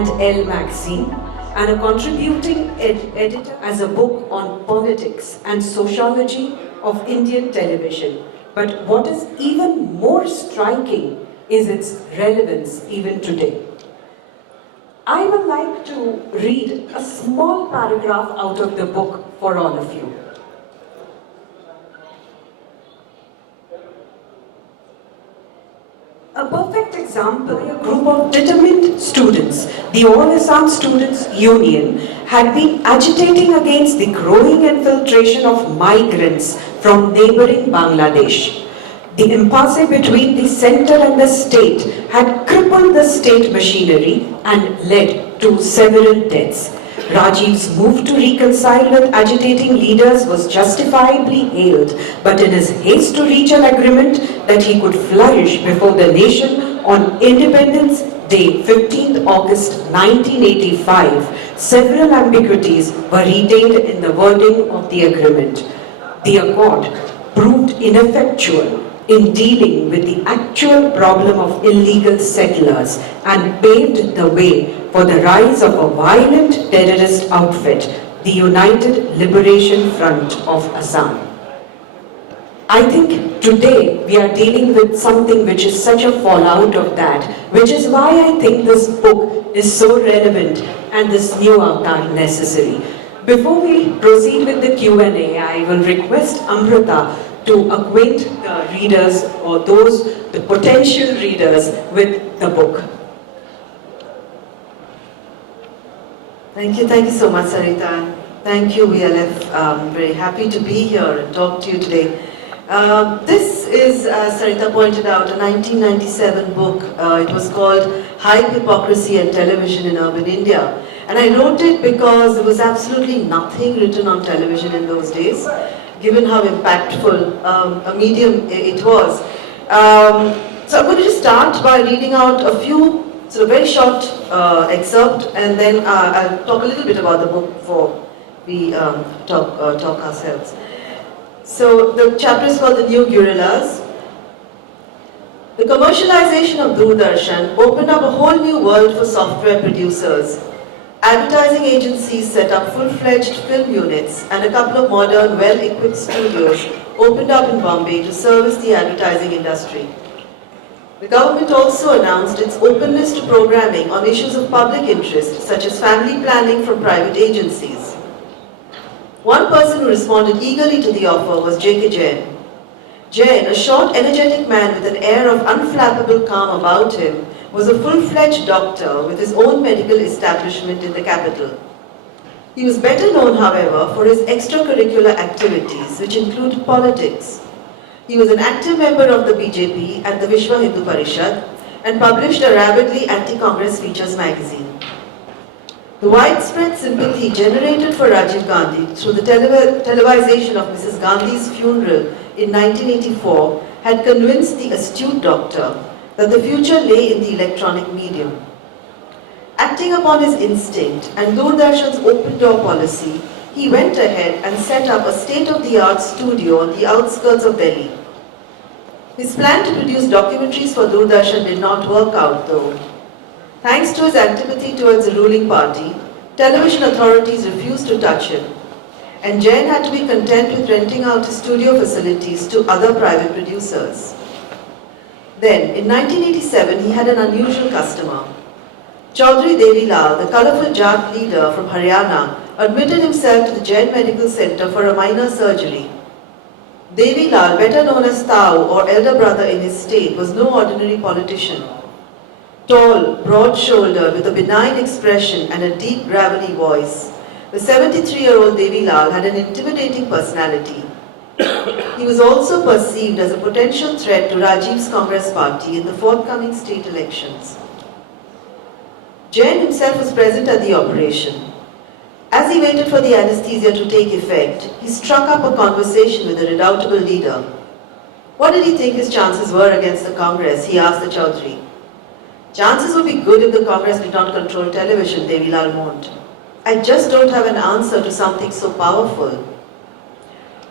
and Elle magazine, and a contributing editor as a book on politics and sociology of Indian television. But what is even more striking is its relevance even today. I would like to read a small paragraph out of the book for all of you. A perfect example, a group of determined students, the All Assam Students Union, had been agitating against the growing infiltration of migrants from neighboring Bangladesh. The impasse between the centre and the state had crippled the state machinery and led to several deaths. Rajiv's move to reconcile with agitating leaders was justifiably hailed, but in his haste to reach an agreement that he could flourish before the nation on Independence Day, 15th August 1985, several ambiguities were retained in the wording of the agreement. The accord proved ineffectual in dealing with the actual problem of illegal settlers and paved the way for the rise of a violent terrorist outfit, the United Liberation Front of Assam. I think today we are dealing with something which is such a fallout of that, which is why I think this book is so relevant and this new avatar necessary. Before we proceed with the Q&A, I will request Amrita to acquaint the readers or the potential readers with the book. Thank you so much, Sarita. Thank you, VLF. I'm very happy to be here and talk to you today. This is, as Sarita pointed out, a 1997 book. It was called High Hypocrisy and Television in Urban India. And I wrote it because there was absolutely nothing written on television in those days, given how impactful a medium it was. So I'm going to just start by reading out a few sort of very short excerpt, and then I'll talk a little bit about the book before we talk ourselves. So the chapter is called The New Guerrillas. The commercialization of Doordarshan opened up a whole new world for software producers. Advertising agencies set up full-fledged film units, and a couple of modern, well-equipped studios opened up in Bombay to service the advertising industry. The government also announced its openness to programming on issues of public interest, such as family planning from private agencies. One person who responded eagerly to the offer was J.K. Jain. Jain, a short, energetic man with an air of unflappable calm about him, was a full-fledged doctor with his own medical establishment in the capital. He was better known, however, for his extracurricular activities, which included politics. He was an active member of the BJP and the Vishwa Hindu Parishad and published a rabidly anti-Congress features magazine. The widespread sympathy generated for Rajiv Gandhi through the televisation of Mrs. Gandhi's funeral in 1984 had convinced the astute doctor that the future lay in the electronic medium. Acting upon his instinct and Doordarshan's open door policy, he went ahead and set up a state-of-the-art studio on the outskirts of Delhi. His plan to produce documentaries for Doordarshan did not work out, though. Thanks to his antipathy towards the ruling party, television authorities refused to touch him, and Jain had to be content with renting out his studio facilities to other private producers. Then, in 1987, he had an unusual customer. Chaudhry Devi Lal, the colourful Jat leader from Haryana, admitted himself to the Jain Medical Centre for a minor surgery. Devi Lal, better known as Tau or elder brother in his state, was no ordinary politician. Tall, broad-shouldered, with a benign expression and a deep, gravelly voice, the 73-year-old Devi Lal had an intimidating personality. He was also perceived as a potential threat to Rajiv's Congress party in the forthcoming state elections. Jain himself was present at the operation. As he waited for the anesthesia to take effect, he struck up a conversation with the redoubtable leader. What did he think his chances were against the Congress? He asked the Chaudhry. Chances would be good if the Congress did not control television, Devi Lal moaned. I just don't have an answer to something so powerful.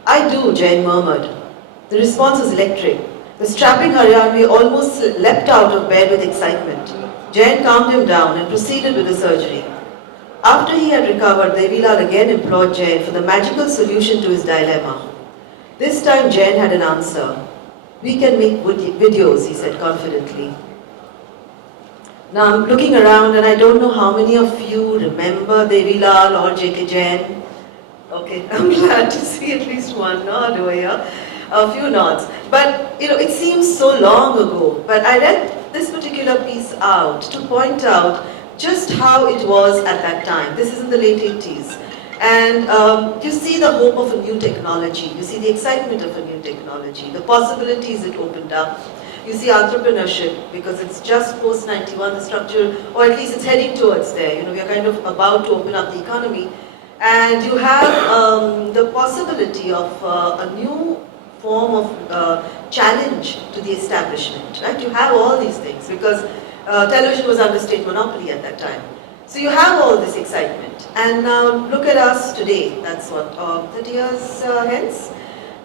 I do, Jain murmured. The response was electric. The strapping Haryanvi almost leapt out of bed with excitement. Jain calmed him down and proceeded with the surgery. After he had recovered, Devilal again implored Jain for the magical solution to his dilemma. This time Jain had an answer. We can make videos, he said confidently. Now I'm looking around and I don't know how many of you remember Devilal or J.K. Jain. Okay, I'm glad to see at least one nod over here. A few nods. But, it seems so long ago. But I read this particular piece out to point out just how it was at that time. This is in the late 80s. And you see the hope of a new technology. You see the excitement of a new technology, the possibilities it opened up. You see entrepreneurship, because it's just post-91, the structure, or at least it's heading towards there. We are kind of about to open up the economy. And you have the possibility of a new form of challenge to the establishment, right? You have all these things, because television was under state monopoly at that time. So you have all this excitement. And now look at us today. That's what, 30 years hence?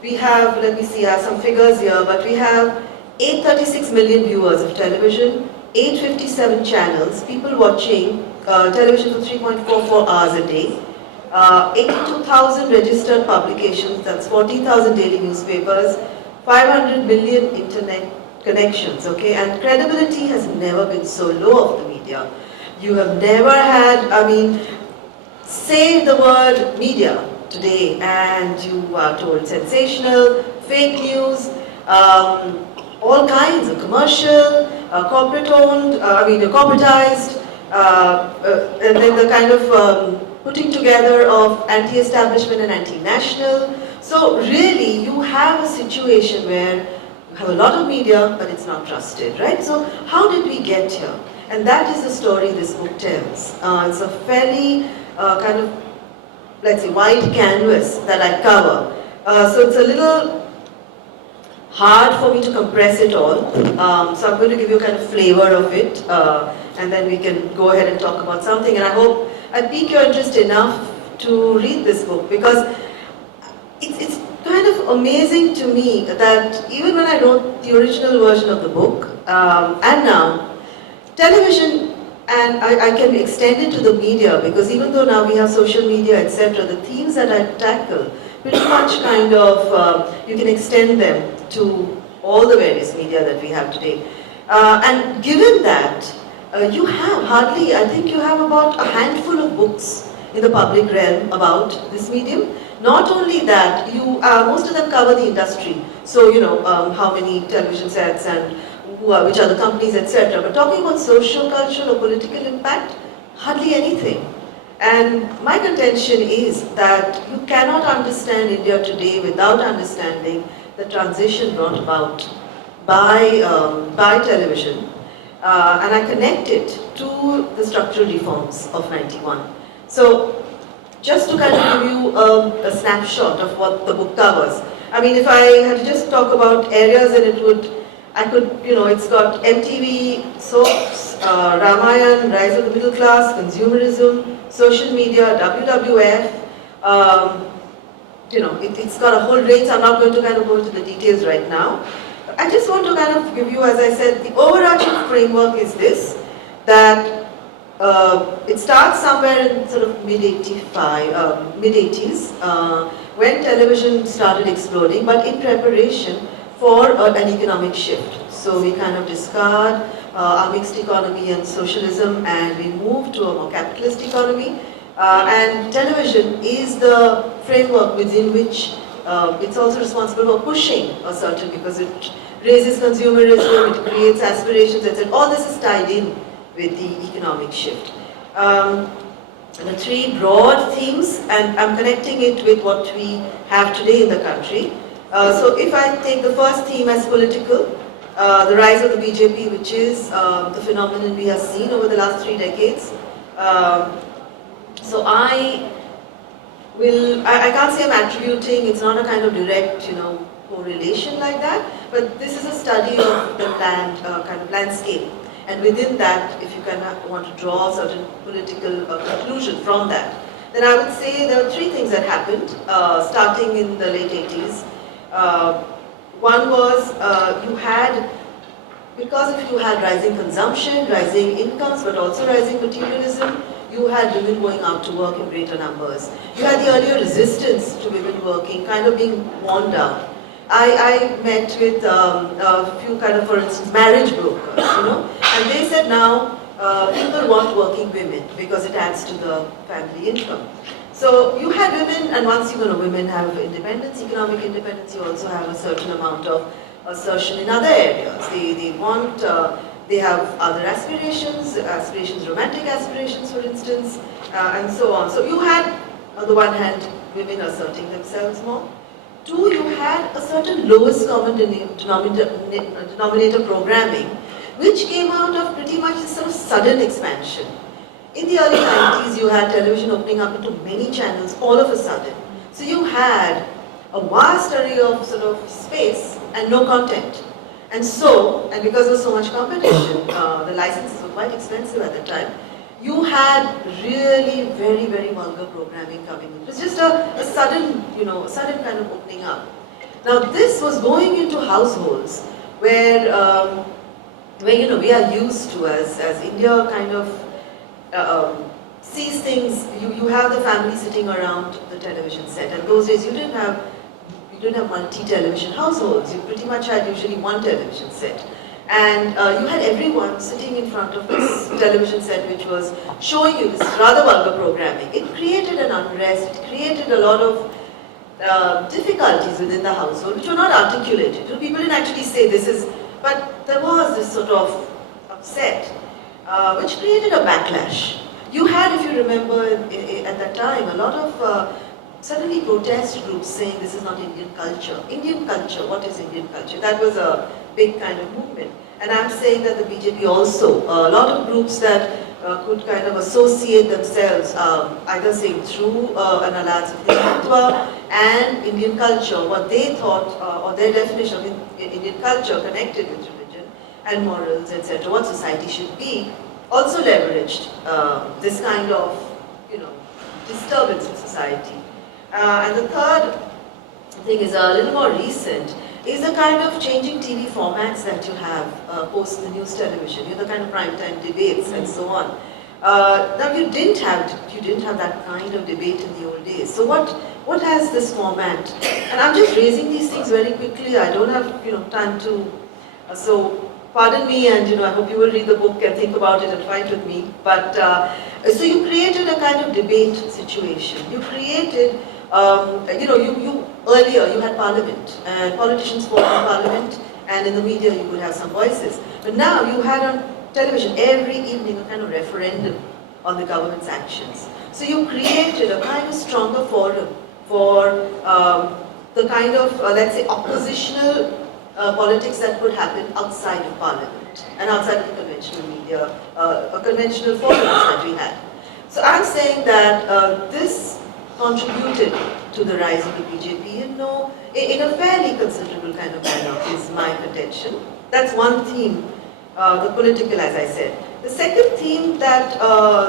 We have, let me see, I have some figures here, but we have 836 million viewers of television, 857 channels, people watching television for 3.44 hours a day, 82,000 registered publications, that's 40,000 daily newspapers, 500 million internet connections, okay? And credibility has never been so low of the media. You have never had, say the word media today and you are told sensational, fake news, all kinds of commercial, corporate-owned, corporatized, and then the kind of putting together of anti-establishment and anti-national. So really, you have a situation where you have a lot of media, but it's not trusted, right? So how did we get here? And that is the story this book tells. It's a fairly kind of, let's say, wide canvas that I cover. So it's a little hard for me to compress it all. So I'm going to give you a kind of flavor of it, and then we can go ahead and talk about something. And I hope I pique your interest enough to read this book, because it's kind of amazing to me that even when I wrote the original version of the book, and now, television, and I can extend it to the media, because even though now we have social media, etc., the themes that I tackle pretty much kind of, you can extend them to all the various media that we have today. And given that, you have hardly, I think you have about a handful of books in the public realm about this medium. Not only that, you most of them cover the industry. So, how many television sets and which are the companies, etc. But talking about social, cultural or political impact, hardly anything. And my contention is that you cannot understand India today without understanding the transition brought about by television. And I connect it to the structural reforms of 91. So just to kind of give you a snapshot of what the book covers. If I had to just talk about areas, and it's got MTV, soaps, Ramayan, rise of the middle class, consumerism, social media, WWF, it's got a whole range. I'm not going to kind of go into the details right now. I just want to kind of give you, as I said, the overarching framework is this, that it starts somewhere in sort of mid-80s, when television started exploding, but in preparation for an economic shift. So we kind of discard our mixed economy and socialism, and we move to a more capitalist economy. And television is the framework within which it's also responsible for pushing a certain, because it raises consumerism, it creates aspirations, etc. All this is tied in with the economic shift. The three broad themes, and I'm connecting it with what we have today in the country. So if I take the first theme as political, the rise of the BJP, which is the phenomenon we have seen over the last 3 decades. So I can't say I'm attributing, it's not a kind of direct, correlation like that, but this is a study of the kind of landscape. And within that, if you want to draw a certain political conclusion from that, then I would say there are 3 things that happened, starting in the late 80s. One was because if you had rising consumption, rising incomes, but also rising materialism, you had women going out to work in greater numbers. You had the earlier resistance to women working kind of being worn down. I met with a few kind of, for instance, marriage brokers, and they said now people want working women because it adds to the family income. So you had women, and once women have independence, economic independence, you also have a certain amount of assertion in other areas. They have other aspirations, romantic aspirations, for instance, and so on. So you had, on the one hand, women asserting themselves more. Two, you had a certain lowest common denominator programming, which came out of pretty much this sort of sudden expansion. In the early 90s, you had television opening up into many channels all of a sudden. So you had a vast array of sort of space and no content. And because there was so much competition, the licenses were quite expensive at the time, you had really very, very vulgar programming coming in. It was just a sudden, sudden kind of opening up. Now this was going into households where we are used to, as India kind of sees things, you have the family sitting around the television set, and those days you didn't have multi-television households. You pretty much had usually one television set. And you had everyone sitting in front of this television set which was showing you this rather vulgar programming. It created an unrest, it created a lot of difficulties within the household which were not articulated. People didn't actually say this is, but there was this sort of upset which created a backlash. You had, if you remember, at that time, a lot of suddenly protest groups saying this is not Indian culture. Indian culture, what is Indian culture? That was a big kind of movement. And I'm saying that the BJP also, a lot of groups that could kind of associate themselves, either saying through an alliance of Hindutva and Indian culture, what they thought, or their definition of Indian culture connected with religion and morals, etc., what society should be, also leveraged this kind of, disturbance in society. And the third thing is a little more recent, is the kind of changing TV formats that you have post the news television, the kind of primetime debates and so on. Now you didn't have that kind of debate in the old days. So what has this format? And I'm just raising these things very quickly. I don't have time to. So pardon me, and I hope you will read the book and think about it and fight with me. But so you created a kind of debate situation. You created. Earlier you had parliament, and politicians fought in parliament, and in the media you would have some voices. But now you had on television every evening a kind of referendum on the government's actions. So you created a kind of stronger forum for the kind of, let's say, oppositional politics that could happen outside of parliament and outside of the conventional media, conventional forums that we had. So I'm saying that this contributed to the rise of the BJP, in a fairly considerable kind of manner, is my contention. That's one theme, the political, as I said. The second theme that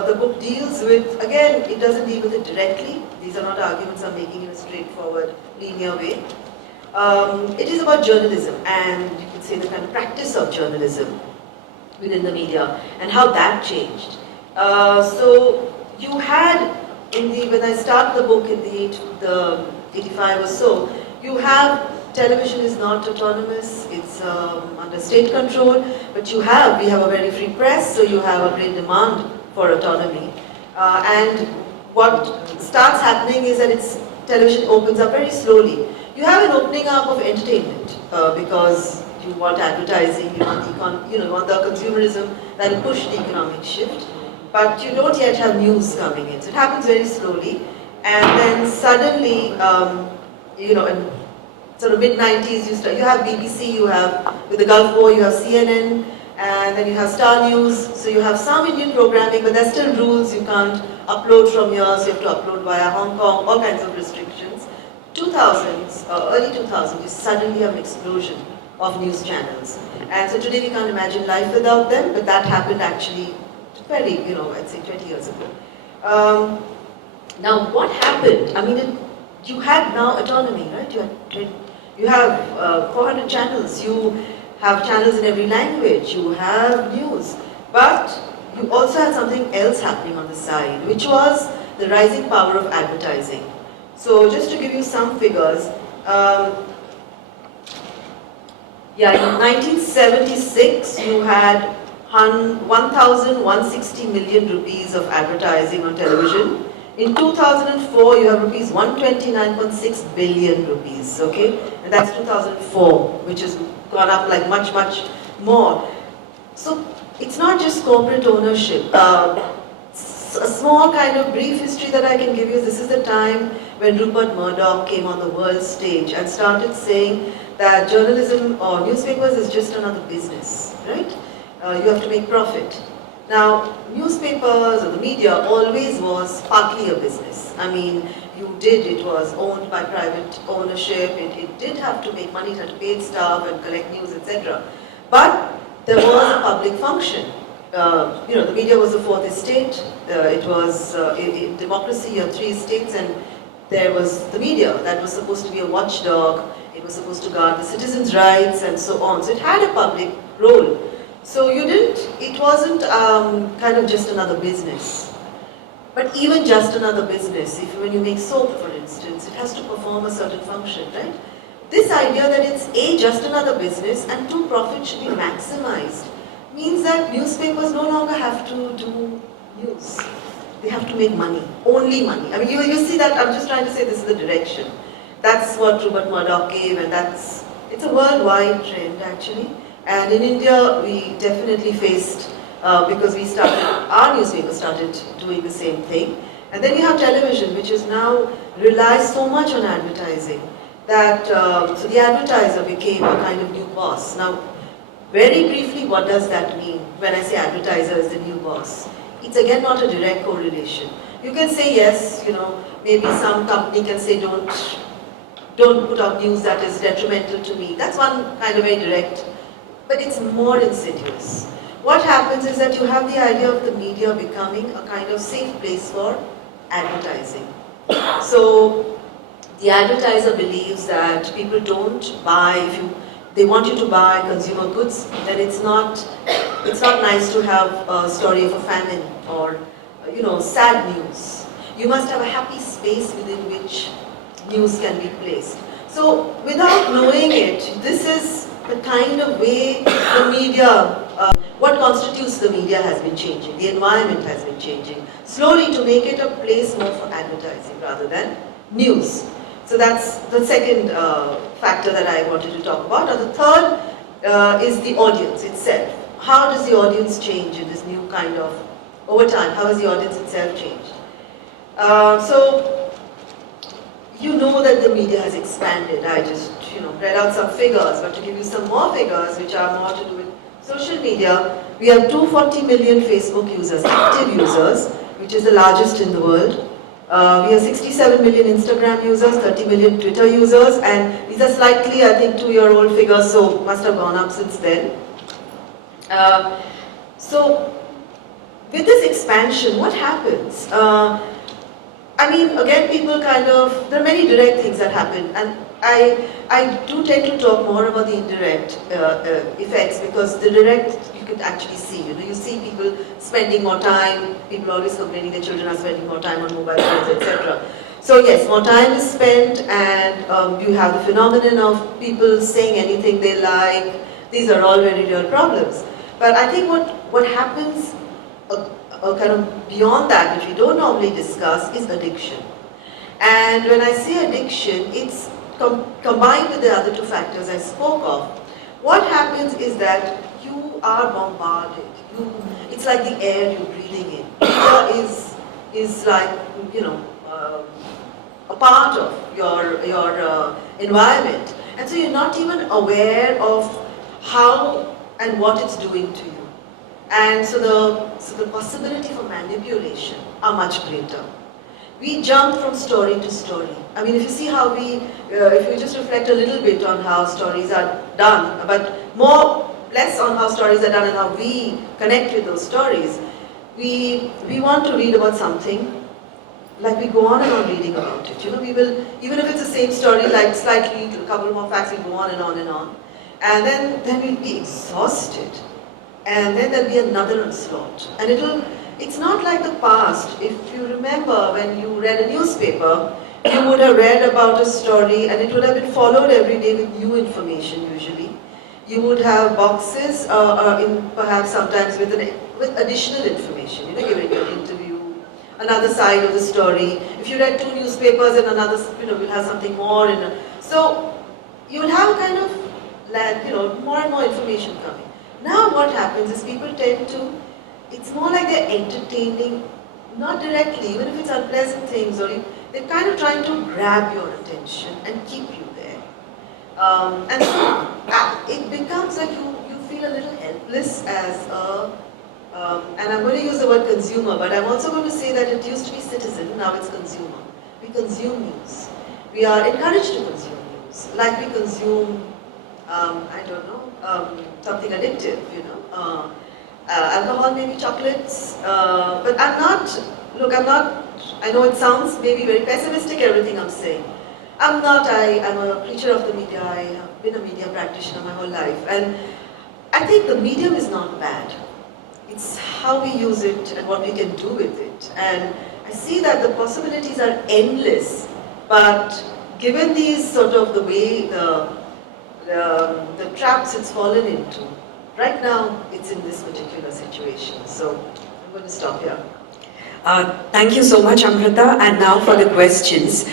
the book deals with, again, it doesn't deal with it directly. These are not arguments I'm making in a straightforward, linear way. It is about journalism, and you could say the kind of practice of journalism within the media, and how that changed. So you had, when I start the book in the 85 or so, you have television is not autonomous, it's under state control, but we have a very free press, so you have a great demand for autonomy. And what starts happening is that television opens up very slowly. You have an opening up of entertainment because you want advertising, you want the consumerism that will push the economic shift. But you don't yet have news coming in. So it happens very slowly. And then suddenly, in sort of mid-90s, you have BBC, with the Gulf War, you have CNN, and then you have Star News. So you have some Indian programming, but there's still rules. You can't upload from here, so you have to upload via Hong Kong, all kinds of restrictions. 2000s, early 2000s, you suddenly have an explosion of news channels. And so today we can't imagine life without them, but that happened actually very, I'd say 20 years ago. Now, what happened? I mean, you had now autonomy, right? You have 400 channels, you have channels in every language, you have news, but you also had something else happening on the side, which was the rising power of advertising. So just to give you some figures, in 1976 you had 1,160 million rupees of advertising on television. In 2004 you have rupees 129.6 billion rupees, okay? And that's 2004, which has gone up like much, much more. So it's not just corporate ownership. A small kind of brief history that I can give you, this is the time when Rupert Murdoch came on the world stage and started saying that journalism or newspapers is just another business, right? You have to make profit. Now, newspapers or the media always was partly a business. I mean, it was owned by private ownership, it did have to make money, it had to pay its staff and collect news, etc. But there was a public function. The media was the fourth estate. It was in democracy, you have three estates, and there was the media that was supposed to be a watchdog. It was supposed to guard the citizens' rights and so on. So it had a public role. So it wasn't kind of just another business. But even just another business, when you make soap, for instance, it has to perform a certain function, right? This idea that it's A, just another business, and two, profit should be maximized, means that newspapers no longer have to do news. They have to make money, only money. I mean, you see that, I'm just trying to say this is the direction. That's what Rupert Murdoch gave, and it's a worldwide trend actually. And in India, we definitely faced, because our newspaper started doing the same thing. And then you have television, which is now relies so much on advertising that, so the advertiser became a kind of new boss. Now, very briefly, what does that mean when I say advertiser is the new boss? It's again not a direct correlation. You can say yes, maybe some company can say don't put out news that is detrimental to me. That's one kind of very direct, but it's more insidious. What happens is that you have the idea of the media becoming a kind of safe place for advertising. So the advertiser believes that people don't buy, they want you to buy consumer goods, then it's not nice to have a story of a famine or sad news. You must have a happy space within which news can be placed. So without knowing it, this is the kind of way the media, what constitutes the media has been changing, the environment has been changing, slowly to make it a place more for advertising rather than news. So that's the second factor that I wanted to talk about. And the third is the audience itself. How does the audience change in this new kind of, over time, how has the audience itself changed? So you know that the media has expanded. I just read out some figures, but to give you some more figures which are more to do with social media, we have 240 million Facebook users, active users, which is the largest in the world. We have 67 million Instagram users, 30 million Twitter users, and these are slightly, I think, 2-year-old figures, so must have gone up since then. So with this expansion, what happens? I mean, again, people there are many direct things that happen, and I do tend to talk more about the indirect effects, because the direct you can actually see. You see people spending more time, people always complaining their children are spending more time on mobile phones, etc. So yes, more time is spent, and you have the phenomenon of people saying anything they like. These are all very real problems. But I think what happens kind of beyond that, which we don't normally discuss, is addiction. And when I say addiction, it's combined with the other two factors I spoke of. What happens is that you are bombarded. It's like the air you're breathing in. Media is like, a part of your environment. And so you're not even aware of how and what it's doing to you. And so the possibility for manipulation are much greater. We jump from story to story. I mean, if you see how if we just reflect a little bit on how stories are done, but less on how stories are done and how we connect with those stories, we want to read about something, like we go on and on reading about it. We will, even if it's the same story, like slightly, a couple more facts, we go on and on and on. And then we'll be exhausted. And then there'll be another onslaught. And it's not like the past. If you remember when you read a newspaper, you would have read about a story and it would have been followed every day with new information usually. You would have boxes, perhaps sometimes with additional information, giving you an interview, another side of the story. If you read 2 newspapers and another, will have something more. So you will have kind of, more and more information coming. Now what happens is people tend to, it's more like they're entertaining, not directly, even if it's unpleasant things, or they're kind of trying to grab your attention and keep you there. And so it becomes like you feel a little helpless as a, and I'm going to use the word consumer, but I'm also going to say that it used to be citizen, now it's consumer. We consume news. We are encouraged to consume news, like we consume, I don't know, something addictive, alcohol, maybe chocolates, but I know it sounds maybe very pessimistic, everything I'm saying. I'm a creature of the media. I have been a media practitioner my whole life, and I think the medium is not bad. It's how we use it and what we can do with it. And I see that the possibilities are endless, but given these sort of the way the traps it's fallen into, right now it's in this particular situation. So I'm going to stop here. Thank you so much, Amrita. And now for the questions.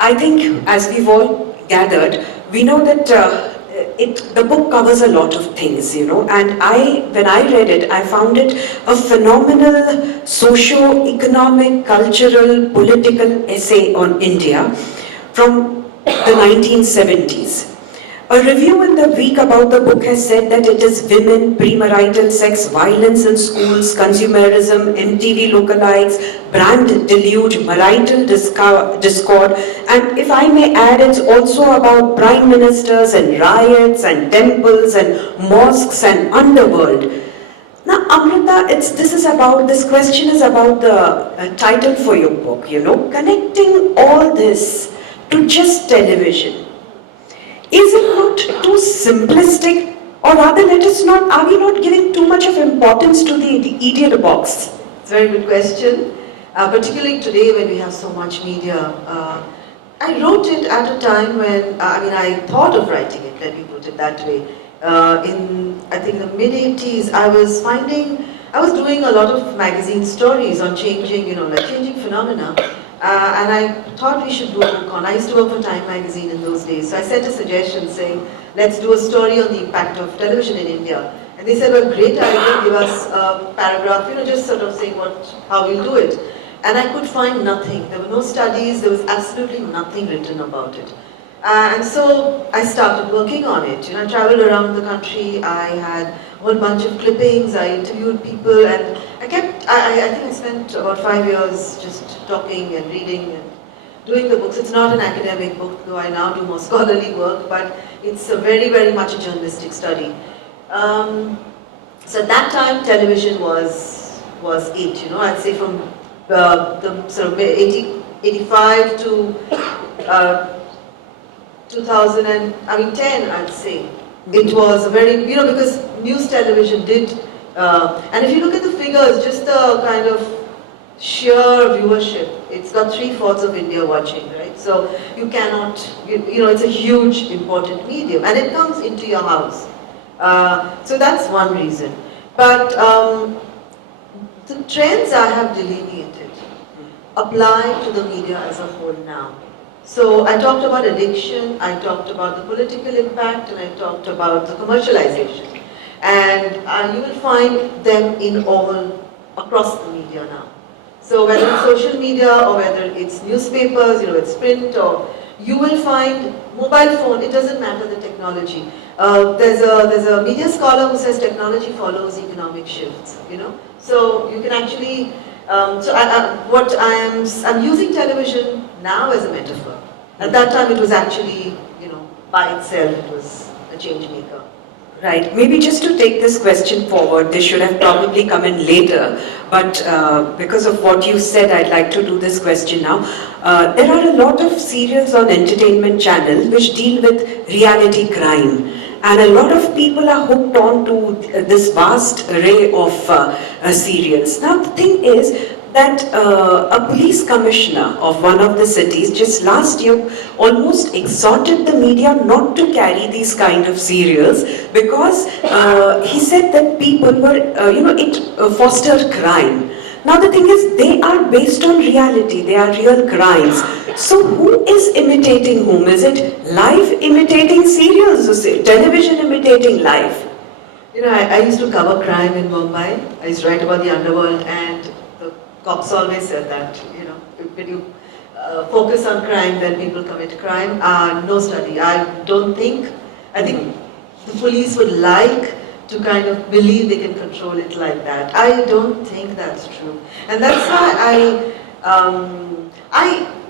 I think, as we've all gathered, we know that the book covers a lot of things, and when I read it, I found it a phenomenal socio-economic, cultural, political essay on India from the 1970s. A review in the week about the book has said that it is women, premarital sex, violence in schools, consumerism, MTV lookalikes, brand deluge, marital discord, and if I may add, it's also about prime ministers and riots and temples and mosques and underworld. Now, Amrita, this question is about the title for your book, connecting all this to just television. Is it not too simplistic, or rather are we not giving too much of importance to the idiot box? It's a very good question, particularly today when we have so much media. I wrote it at a time when, I thought of writing it, let me put it that way. In, I think, the mid-80s, I was doing a lot of magazine stories on changing phenomena. And I thought we should do a book on. I used to work for Time magazine in those days. So I sent a suggestion saying, let's do a story on the impact of television in India. And they said, well, great idea, give us a paragraph, just sort of saying how we'll do it. And I could find nothing. There were no studies, there was absolutely nothing written about it. And so I started working on it. I traveled around the country, I had a whole bunch of clippings, I interviewed people, and I think I spent about 5 years just talking and reading and doing the books. It's not an academic book, though I now do more scholarly work, but it's a very, very much a journalistic study. So at that time, television was it, I'd say from the sort of 85 to 2010, I'd say. It was a very, because news television did, and if you look at the figures, just the kind of sheer viewership, it's got 3/4 of India watching, right? So you cannot, it's a huge, important medium, and it comes into your house. So that's one reason. But the trends I have delineated apply to the media as a whole now. So I talked about addiction, I talked about the political impact, and I talked about the commercialization. And you will find them in across the media now. So whether it's social media or whether it's newspapers, it's print, or you will find mobile phone, it doesn't matter the technology. There's a media scholar who says technology follows economic shifts, So you can actually, I'm using television now as a metaphor. At that time it was actually, by itself, it was a change maker. Right. Maybe just to take this question forward, this should have probably come in later, but because of what you said, I'd like to do this question now. There are a lot of serials on entertainment channels which deal with reality crime, and a lot of people are hooked on to this vast array of serials. Now, the thing is that a police commissioner of one of the cities just last year almost exhorted the media not to carry these kind of serials because he said that people were, it fostered crime. Now the thing is, they are based on reality, they are real crimes. So who is imitating whom? Is it life imitating serials or television imitating life? You know, I used to cover crime in Mumbai. I used to write about the underworld, and the cops always said that, you know, when you focus on crime, then people commit crime. No study. I think the police would like to kind of believe they can control it like that. I don't think that's true. And that's why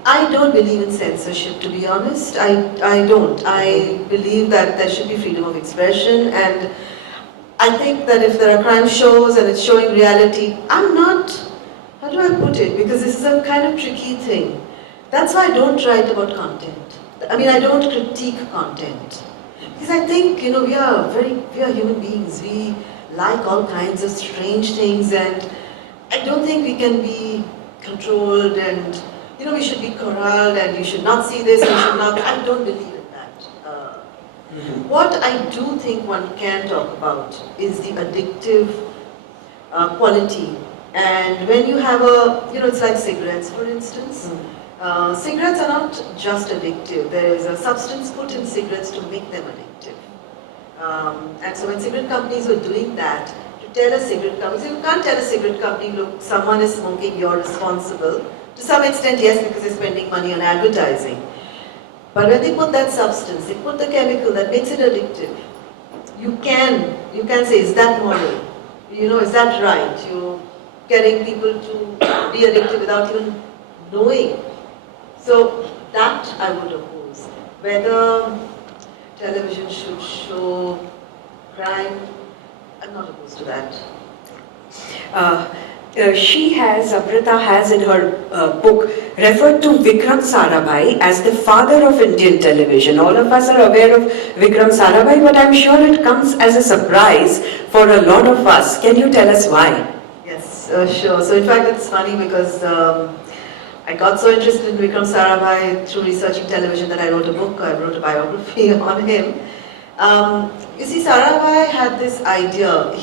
I don't believe in censorship, to be honest. I don't. I believe that there should be freedom of expression, and I think that if there are crime shows and it's showing reality, I'm not, how do I put it? Because this is a kind of tricky thing. That's why I don't write about content. I mean, I don't critique content. Because I think, you know, we are human beings. We like all kinds of strange things, and I don't think we can be controlled and, you know, we should be corralled and you should not see this, you should not. I don't believe in that. What I do think one can talk about is the addictive quality. And when you have it's like cigarettes, for instance. Cigarettes are not just addictive. There is a substance put in cigarettes to make them addictive. And so when cigarette companies were doing that, to tell a cigarette company, so you can't tell a cigarette company, look, someone is smoking, you're responsible. To some extent, yes, because they're spending money on advertising. But when they put that substance, they put the chemical that makes it addictive, you can say, is that moral? You know, is that right? You're getting people to be addicted without even knowing. So that I would oppose. Whether television should show crime, I'm not opposed to that. Amrita has in her book referred to Vikram Sarabhai as the father of Indian television. All of us are aware of Vikram Sarabhai, but I'm sure it comes as a surprise for a lot of us. Can you tell us why? Yes, sure. So in fact, it's funny because I got so interested in Vikram Sarabhai through researching television that I wrote a book. I wrote a biography on him. You see, Sarabhai had this idea.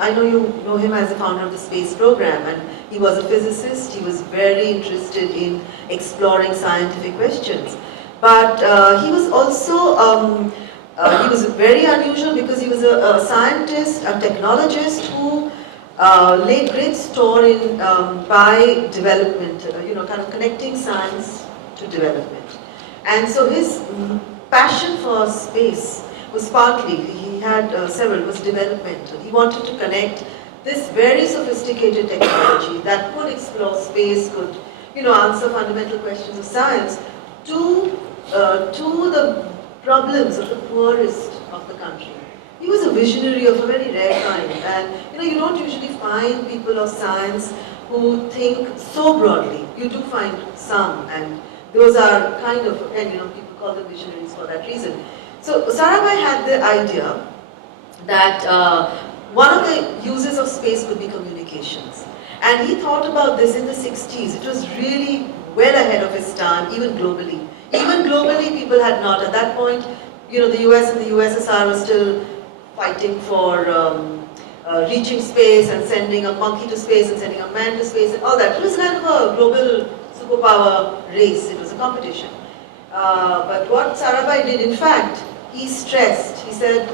I know you know him as the founder of the space program, and he was a physicist. He was very interested in exploring scientific questions. But he was also, he was very unusual because he was a scientist, a technologist who laid great store in by development, kind of connecting science to development. And so his passion for space was partly, he had several, was developmental. He wanted to connect this very sophisticated technology that could explore space, could, answer fundamental questions of science to the problems of the poorest of the country. He was a visionary of a very rare kind, and you don't usually find people of science who think so broadly. You do find some, and those are kind of, again, people call them visionaries for that reason. So Sarabhai had the idea that one of the uses of space could be communications. And he thought about this in the 60s. It was really well ahead of his time, even globally. Even globally, people had not. At that point, the US and the USSR were still fighting for reaching space and sending a monkey to space and sending a man to space and all that. It was kind of a global superpower race. It was a competition. But what Sarabhai did, in fact, he stressed, he said,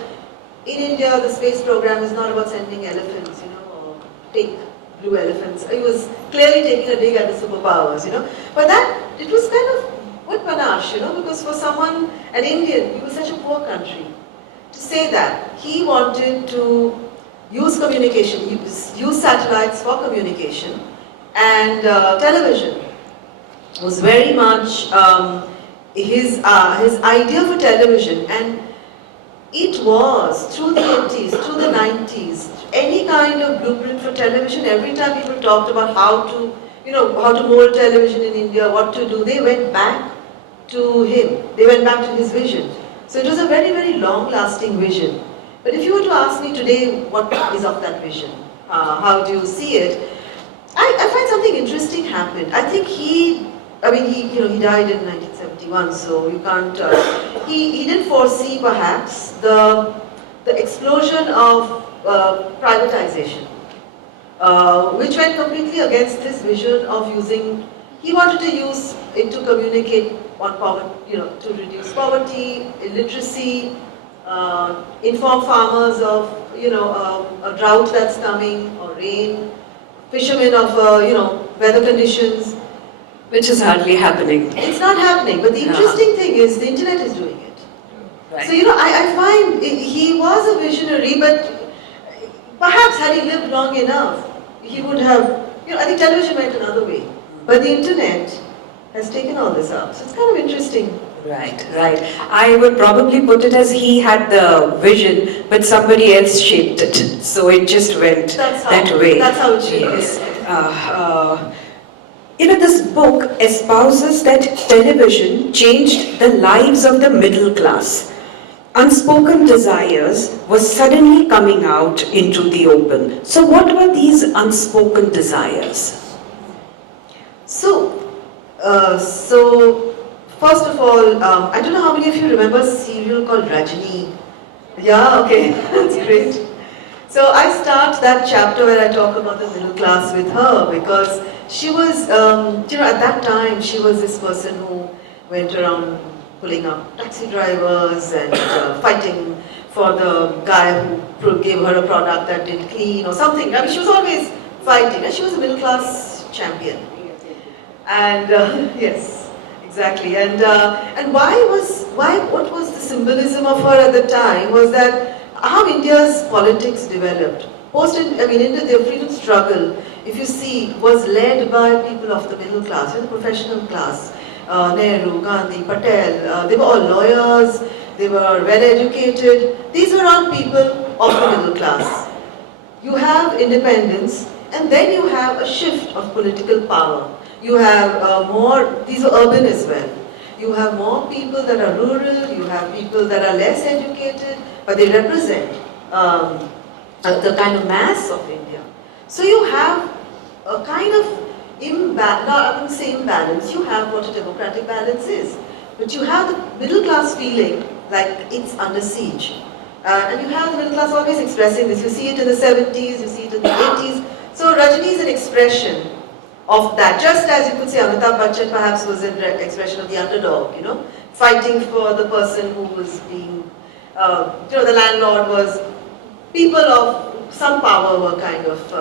in India, the space program is not about sending elephants, or pink, blue elephants. He was clearly taking a dig at the superpowers, But that, it was kind of good panache, because for someone, an Indian, he was such a poor country. To say that, he wanted to use communication, use satellites for communication, and television was very much his idea for television. And it was through the 80s, through the 90s, any kind of blueprint for television. Every time people talked about how to, how to mold television in India, what to do, they went back to him. They went back to his vision. So it was a very, very long-lasting vision. But if you were to ask me today, what is of that vision? How do you see it? I find something interesting happened. I think he died in 1971, so you can't, he didn't foresee perhaps the explosion of privatization, which went completely against his vision of using, he wanted to use it to communicate on poverty, to reduce poverty, illiteracy, inform farmers of, a drought that's coming, or rain, fishermen of, weather conditions. Which is hardly happening. It's not happening, but the interesting thing is the internet is doing it. Right. So, I find he was a visionary, but perhaps had he lived long enough, he would have, I think television went another way. But the internet has taken all this up. So it's kind of interesting. Right, right. I would probably put it as he had the vision, but somebody else shaped it. So it just went that way. That's how it should be. This book espouses that television changed the lives of the middle class. Unspoken desires were suddenly coming out into the open. So what were these unspoken desires? So first of all, I don't know how many of you remember a serial called Rajini. Yeah, okay, that's great. So I start that chapter where I talk about the middle class with her, because she was, at that time she was this person who went around pulling up taxi drivers and fighting for the guy who gave her a product that didn't clean or something. I mean, she was always fighting, and she was a middle class champion. And yes, exactly. And what was the symbolism of her at the time was that how India's politics developed. India, the freedom struggle, if you see, was led by people of the middle class, the professional class. Nehru, Gandhi, Patel, they were all lawyers, they were well educated. These were all people of the middle class. You have independence, and then you have a shift of political power. You have these are urban as well. You have more people that are rural, you have people that are less educated, but they represent the kind of mass of India. So you have a kind of I wouldn't say imbalance, you have what a democratic balance is. But you have the middle class feeling like it's under siege. And you have the middle class always expressing this. You see it in the 70s, you see it in the 80s. So Rajini is an expression of that. Just as you could say Amitabh Bachchan perhaps was an expression of the underdog, fighting for the person who was being, the landlord was, people of some power were kind of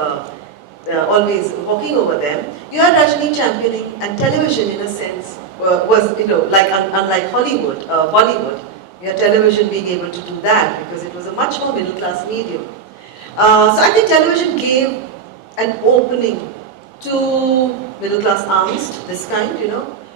always walking over them. You had Rajini championing, and television in a sense was, unlike Hollywood, Bollywood, you had television being able to do that because it was a much more middle class medium. So I think television gave an opening to middle class angst, this kind,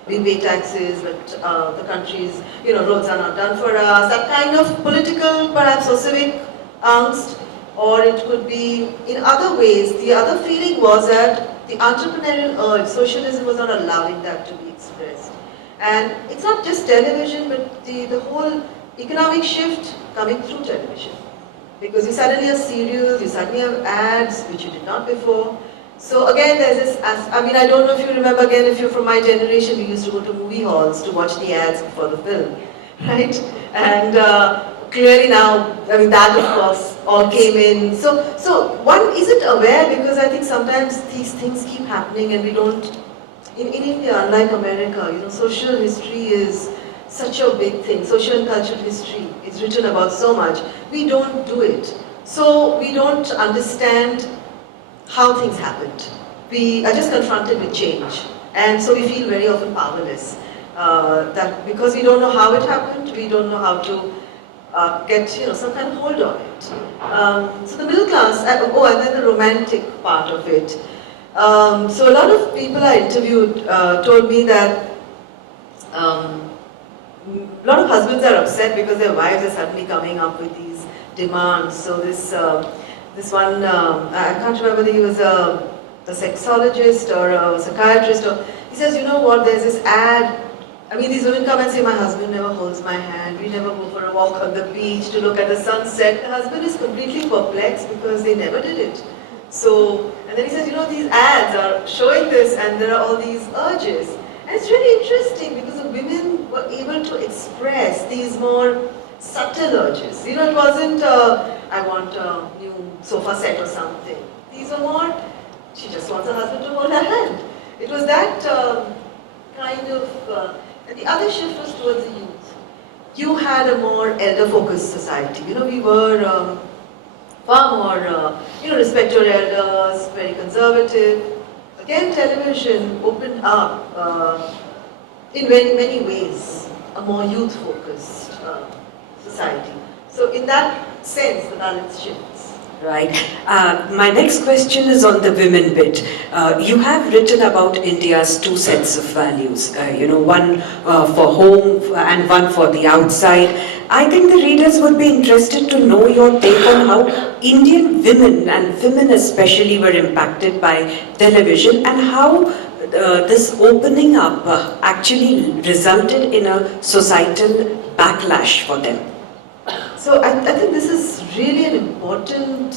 we pay taxes, but the country's, roads are not done for us, that kind of political, perhaps, or civic angst. Or it could be in other ways. The other feeling was that the entrepreneurial urge, socialism was not allowing that to be expressed. And it's not just television, but the whole economic shift coming through television. Because you suddenly have serials, you suddenly have ads, which you did not before. So again, there's this, I don't know if you remember, again, if you're from my generation, we used to go to movie halls to watch the ads before the film, right? And clearly now, that of course all came in. So one isn't aware, because I think sometimes these things keep happening and we don't, in India, unlike America, social history is such a big thing. Social and cultural history is written about so much. We don't do it. So we don't understand how things happened. We are just confronted with change. And so we feel very often powerless. That because we don't know how it happened, we don't know how to get some kind of hold on it. So the middle class, and then the romantic part of it. So a lot of people I interviewed told me that a lot of husbands are upset because their wives are suddenly coming up with these demands. So this one, I can't remember whether he was a sexologist or a psychiatrist, or he says, you know what, there's this ad. I mean, these women come and say, my husband never holds my hand, we never go for a walk on the beach to look at the sunset. The husband is completely perplexed because they never did it. So, and then he says, you know, these ads are showing this and there are all these urges. And it's really interesting because the women were able to express these more subtle urges. You know, it wasn't, I want a new sofa set or something. These were more, she just wants her husband to hold her hand. It was that kind of, and the other shift was towards the youth. You had a more elder-focused society. You know, we were far more, respect your elders, very conservative. Again, television opened up in very many ways a more youth-focused society. So in that sense, the balance shifts. Right. My next question is on the women bit. You have written about India's two sets of values, one for home and one for the outside. I think the readers would be interested to know your take on how Indian women, and women especially, were impacted by television, and how this opening up actually resulted in a societal backlash for them. So I think this is really an important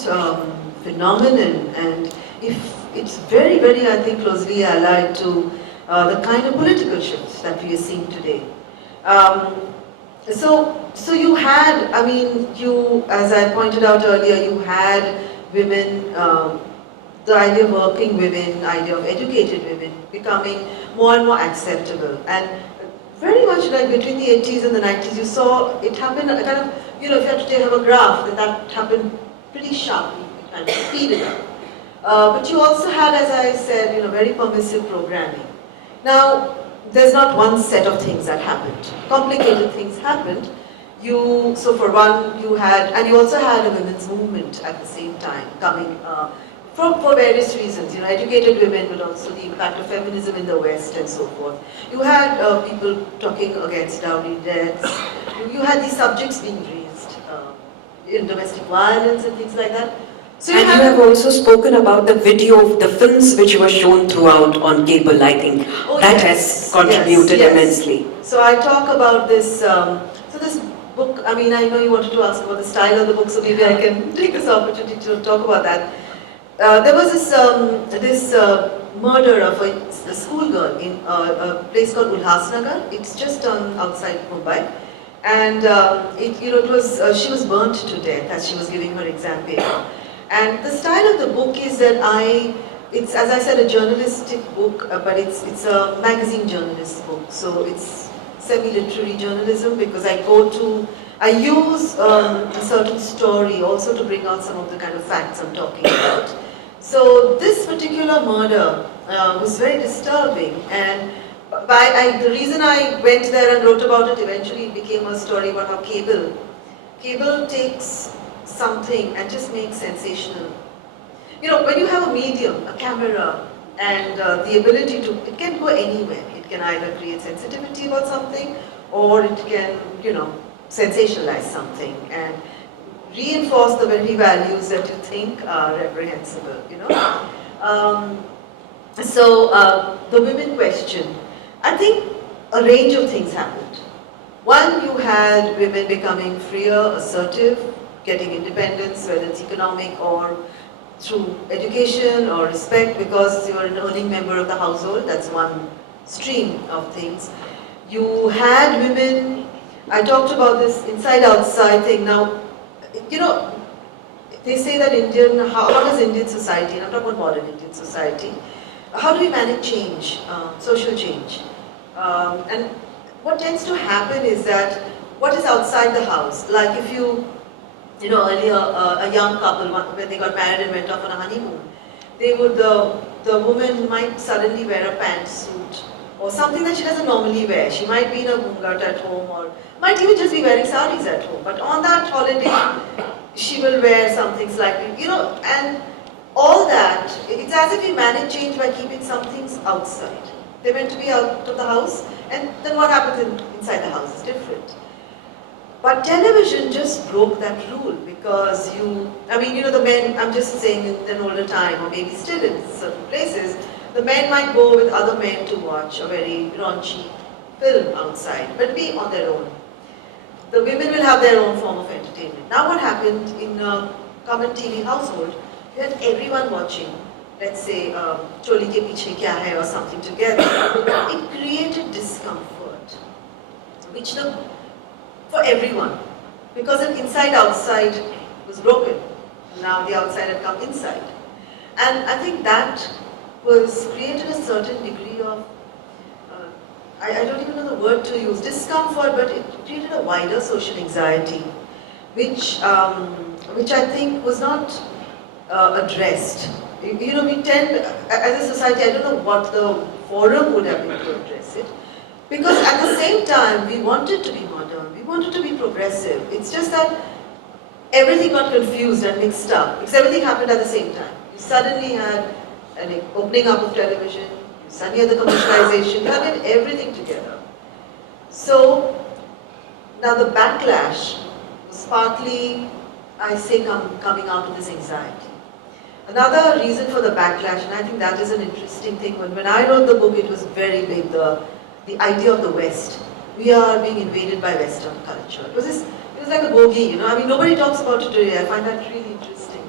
phenomenon, and if it's very, very, I think, closely allied to the kind of political shifts that we are seeing today. So you had, I mean, as I pointed out earlier, you had women, the idea of working women, idea of educated women becoming more and more acceptable. And very much like between the 80s and the 90s, you saw it happen kind of, if you had to have a graph, then that happened pretty sharply, kind of speeded up. But you also had, as I said, very permissive programming. Now, there's not one set of things that happened. Complicated things happened. So for one, you had, and you also had a women's movement at the same time coming for various reasons, educated women, but also the impact of feminism in the West and so forth. You had people talking against dowry deaths. You had these subjects being raised in domestic violence and things like that. So you have also spoken about the video of the films which were shown throughout on cable. I think that has contributed immensely. So I talk about this, so this book, I mean, I know you wanted to ask about the style of the book, so maybe I can take this opportunity to talk about that. There was this murder of a schoolgirl in a place called Ulhasnagar. It's just outside Mumbai. And it was she was burnt to death as she was giving her exam paper. And the style of the book is that it's, as I said, a journalistic book, but it's a magazine journalist book. So it's semi-literary journalism because I use a certain story also to bring out some of the kind of facts I'm talking about. So this particular murder was very disturbing, and the reason I went there and wrote about it, eventually it became a story about how cable takes something and just makes sensational. When you have a medium, a camera, and the ability to, it can go anywhere. It can either create sensitivity about something, or it can, sensationalize something and reinforce the very values that you think are reprehensible, So the women question, I think a range of things happened. One, you had women becoming freer, assertive, getting independence, whether it's economic or through education or respect, because you're an earning member of the household. That's one stream of things. You had women, I talked about this inside-outside thing. Now, they say that how does Indian society, and I'm talking about modern Indian society, how do we manage change, social change? And what tends to happen is that what is outside the house, like if earlier a young couple, when they got married and went off on a honeymoon, the woman might suddenly wear a pantsuit or something that she doesn't normally wear. She might be in a ghungat at home, or might even just be wearing saris at home. But on that holiday, she will wear something slightly, and all that, it's as if we manage change by keeping some things outside. They're meant to be out of the house, and then what happens inside the house is different. But television just broke that rule because the men, I'm just saying in an older time, or maybe still in certain places, the men might go with other men to watch a very raunchy film outside, but be on their own. The women will have their own form of entertainment. Now what happened in a common TV household, you had everyone watching, let's say, Choli ke piche kya hai or something together. It created discomfort, for everyone, because an inside-outside was broken. Now the outside had come inside. And I think that was created a certain degree of, I don't even know the word to use, discomfort, but it created a wider social anxiety, which I think was not addressed. We tend, as a society, I don't know what the forum would have been to address it, because at the same time, we wanted to be modern, we wanted to be progressive. It's just that everything got confused and mixed up, because everything happened at the same time. You suddenly had an opening up of television, you suddenly had the commercialization, you had everything together. So, now the backlash was partly, I say, coming out of this anxiety. Another reason for the backlash, and I think that is an interesting thing, when I wrote the book, it was very big, the idea of the West. We are being invaded by Western culture. It was like a bogey, nobody talks about it today. I find that really interesting.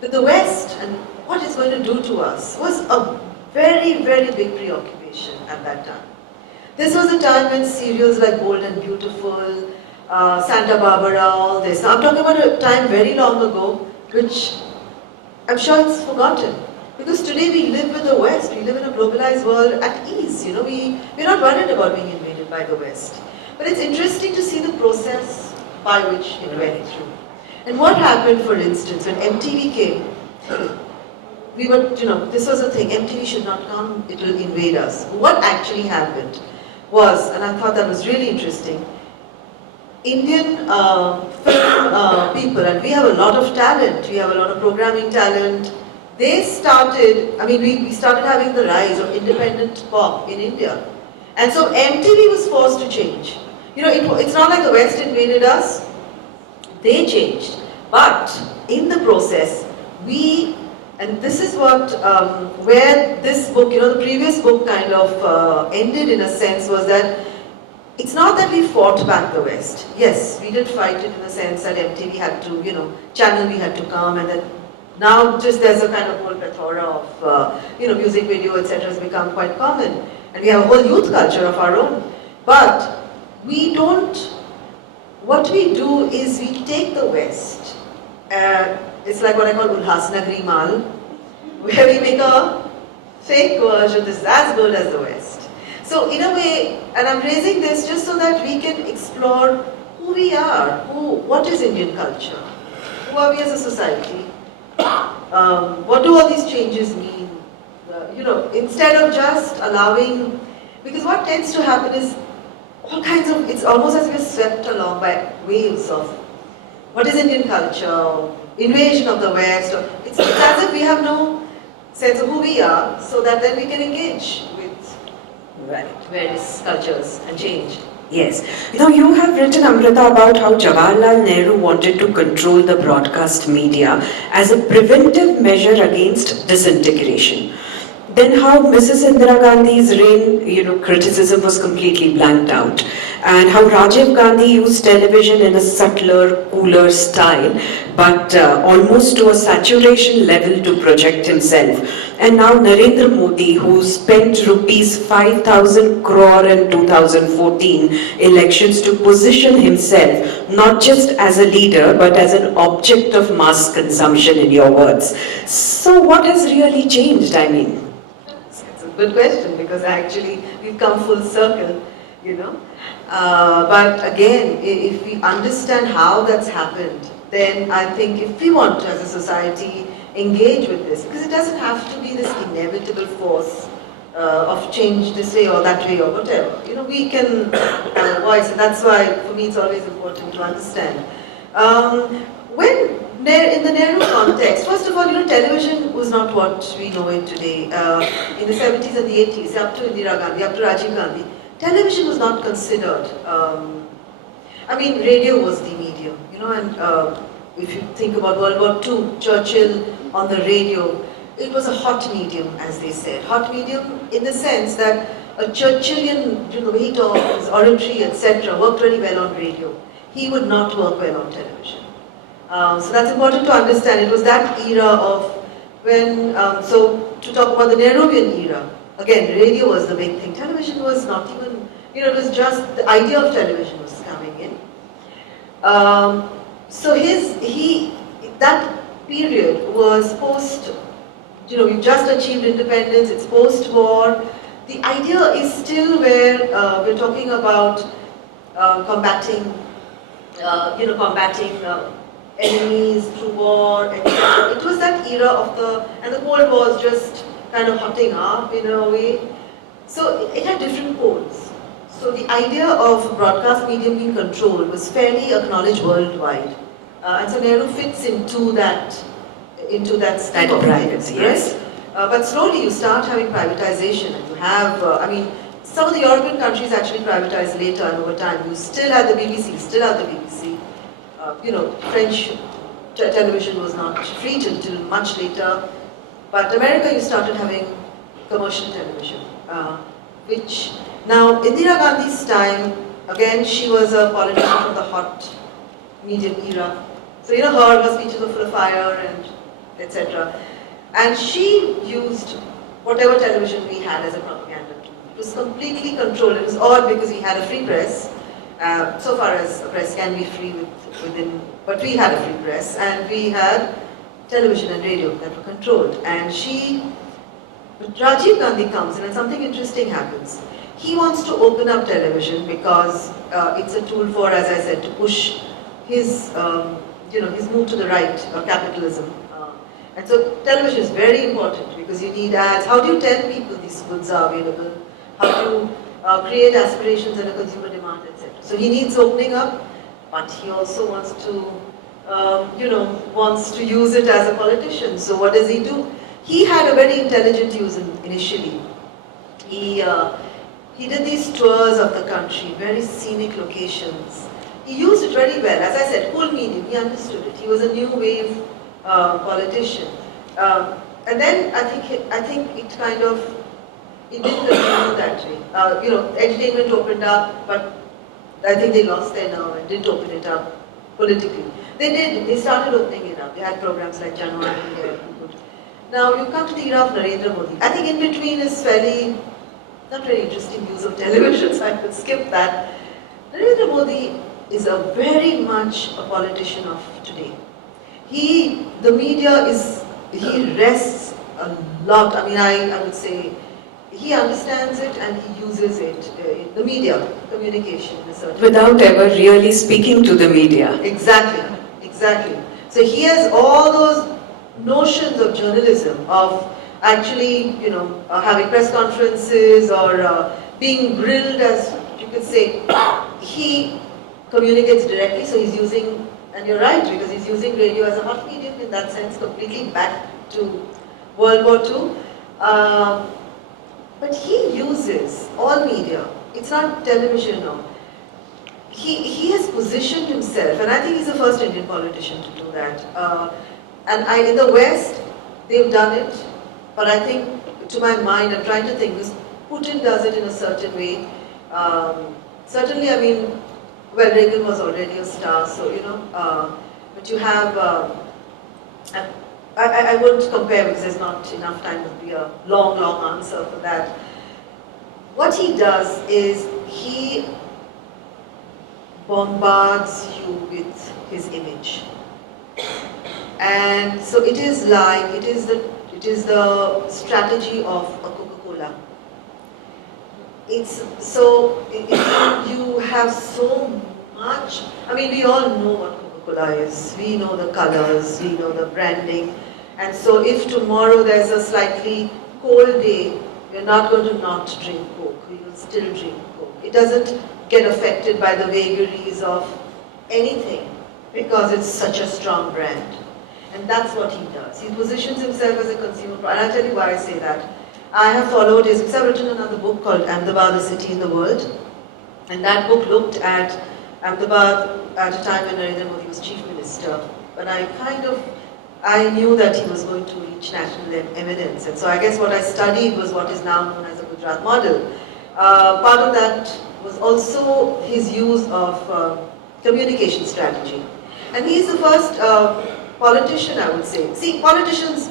But the West and what it's going to do to us was a very, very big preoccupation at that time. This was a time when serials like Bold and Beautiful, Santa Barbara, all this. Now I'm talking about a time very long ago, which I'm sure it's forgotten. Because today we live with the West, we live in a globalized world at ease. We're not worried about being invaded by the West. But it's interesting to see the process by which it went through. And what happened, for instance, when MTV came, we were, this was the thing, MTV should not come, it will invade us. What actually happened was, and I thought that was really interesting, Indian film people, and we have a lot of talent, we have a lot of programming talent. They started, we started having the rise of independent pop in India. And so MTV was forced to change. It's not like the West invaded us, they changed. But in the process, and this is what, where this book, the previous book kind of ended in a sense, was that it's not that we fought back the West. Yes, we did fight it in the sense that MTV had to, Channel V had to come, and then now just there's a kind of whole plethora of, music video, etc. has become quite common. And we have a whole youth culture of our own. But we don't, what we do is we take the West, it's like what I call Ulhas Nagri Mal, where we make a fake version that's as good as the West. So in a way, and I'm raising this just so that we can explore who we are, what is Indian culture, who are we as a society, what do all these changes mean? Instead of just allowing, because what tends to happen is all kinds of, it's almost as if we're swept along by waves of what is Indian culture, invasion of the West, it's as if we have no sense of who we are, so that then we can engage with various cultures and change. Yes. You have written, Amrita, about how Jawaharlal Nehru wanted to control the broadcast media as a preventive measure against disintegration. Then how Mrs. Indira Gandhi's reign, criticism was completely blanked out. And how Rajiv Gandhi used television in a subtler, cooler style, but almost to a saturation level to project himself. And now Narendra Modi, who spent rupees 5,000 crore in 2014 elections to position himself not just as a leader, but as an object of mass consumption, in your words. So what has really changed, It's a good question, because actually we've come full circle, But again, if we understand how that's happened, then I think if we want to, as a society, engage with this, because it doesn't have to be this inevitable force of change this way or that way or whatever. We can have a voice, and that's why, for me, it's always important to understand. When In the Nehru context, first of all, television was not what we know it today. In the 70s and the 80s, up to Indira Gandhi, up to Rajiv Gandhi, television was not considered. Radio was the medium, and if you think about World War II, Churchill on the radio, it was a hot medium, as they said. Hot medium in the sense that a Churchillian, the way he talked, his oratory, etc., worked very well on radio. He would not work well on television. So that's important to understand. It was that era of when, so to talk about the Nehruvian era, again, radio was the big thing. Television was not even, it was just the idea of television was coming in. That period was post, we've just achieved independence, it's post-war. The idea is still where we're talking about combating enemies through war, etc. It was that era of and the Cold War was just kind of hotting up in a way. So it had different poles. So the idea of broadcast medium being controlled was fairly acknowledged worldwide. And so Nehru fits into that state of privacy, yes. But slowly you start having privatization, and you have, some of the European countries actually privatized later, and over time you still had the BBC, French television was not free till much later, but America you started having commercial television, which now Indira Gandhi's time, again she was a politician from the hot medium era, so her speeches were full of fire and etc. And she used whatever television we had as a propaganda tool. It was completely controlled. It was odd because we had a free press, so far as a press can be free within, but we had a free press, and we had television and radio that were controlled. And Rajiv Gandhi comes in and something interesting happens. He wants to open up television because it's a tool for, as I said, to push his move to the right, capitalism. And so television is very important because you need ads. How do you tell people these goods are available? How do you create aspirations and a consumer demand, etc. So he needs opening up, but he also wants to use it as a politician. So what does he do? He had a very intelligent use initially. He did these tours of the country, very scenic locations. He used it very well. As I said, cool medium, he understood it. He was a new wave politician. And then I think it didn't continue that way. Entertainment opened up, but I think they lost their nerve and didn't open it up politically. They did. They started opening it up. They had programs like January here. Now you come to the era of Narendra Modi. I think in between is not very interesting use of television, so I could skip that. Narendra Modi is very much a politician of today. The media he rests a lot. I would say he understands it and he uses it. The media, communication in a certain without ever really speaking to the media. Exactly. So he has all those notions of journalism, of actually, having press conferences or being grilled, as you could say. He communicates directly, so he's using, and you're right, because he's using radio as a hot medium in that sense, completely back to World War II. But he uses all media. It's not television, no. He has positioned himself, and I think he's the first Indian politician to do that. In the West, they've done it, but I think, to my mind, I'm trying to think, because Putin does it in a certain way. Certainly, Reagan was already a star, so, but you have, I wouldn't compare because there's not enough time to be a long answer for that. What he does is he bombards you with his image. And so it is the strategy of a Coca-Cola. You have so much, we all know what Coca-Cola is. We know the colors, we know the branding. And so if tomorrow there's a slightly cold day, you're not going to not drink Coke. You will still drink Coke. It doesn't get affected by the vagaries of anything because it's such a strong brand. And that's what he does. He positions himself as a consumer product. And I'll tell you why I say that. I have followed his, because I've written another book called Ahmedabad, the City in the World. And that book looked at Ahmedabad at a time when Narendra Modi was chief minister. But I knew that he was going to reach national eminence. And so I guess what I studied was what is now known as the Gujarat model. Part of that was also his use of communication strategy. And he's the first politician, I would say. See, politicians,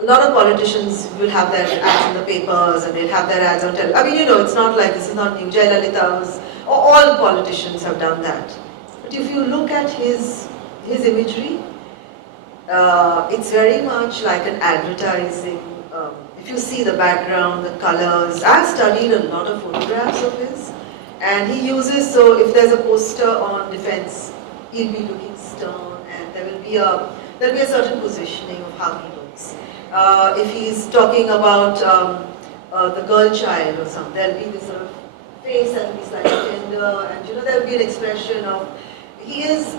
a lot of politicians will have their ads in the papers and they'll have their ads on television. I mean, you know, it's not like this is not new. Jayalalitha was, all politicians have done that. But if you look at his imagery, it's very much like an advertising. If you see the background, the colors, I've studied a lot of photographs of his, and he uses, so if there's a poster on defense, he'll be looking stern, and there'll be a certain positioning of how he looks. If he's talking about the girl child or something, there'll be this sort of face that will be slightly tender, and you know, there'll be an expression of, he is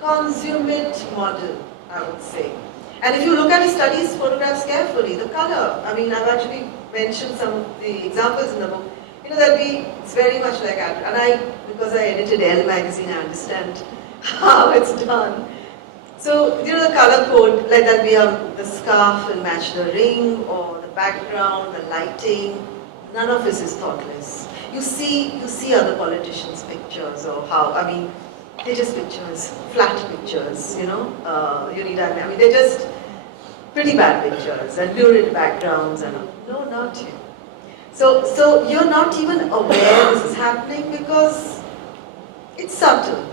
consummate model, I would say. And if you look at his studies photographs carefully, the color, I mean, I've actually mentioned some of the examples in the book. You know, it's very much like that. And because I edited Elle magazine, I understand how it's done. So, you know, the color code, like that we have the scarf will match the ring, or the background, the lighting, none of this is thoughtless. You see other politicians' pictures, or how, I mean, they're just pictures, flat pictures, you know, I mean, they're just pretty bad pictures, and lurid backgrounds, and no, not you. So you're not even aware this is happening because it's subtle.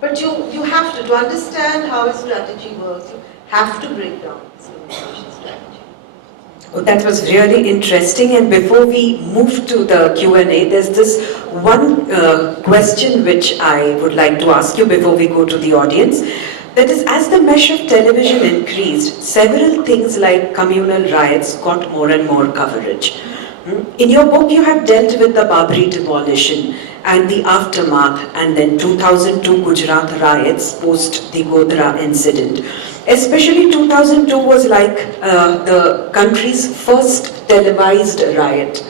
But you have to understand how a strategy works, you have to break down this communication strategy. Oh, that was really interesting, and before we move to the Q&A, there's this one question which I would like to ask you before we go to the audience. That is, as the mesh of television increased, several things like communal riots got more and more coverage. In your book, you have dealt with the Babri demolition and the aftermath, and then 2002 Gujarat riots post the Godhra incident. Especially 2002 was like the country's first televised riot.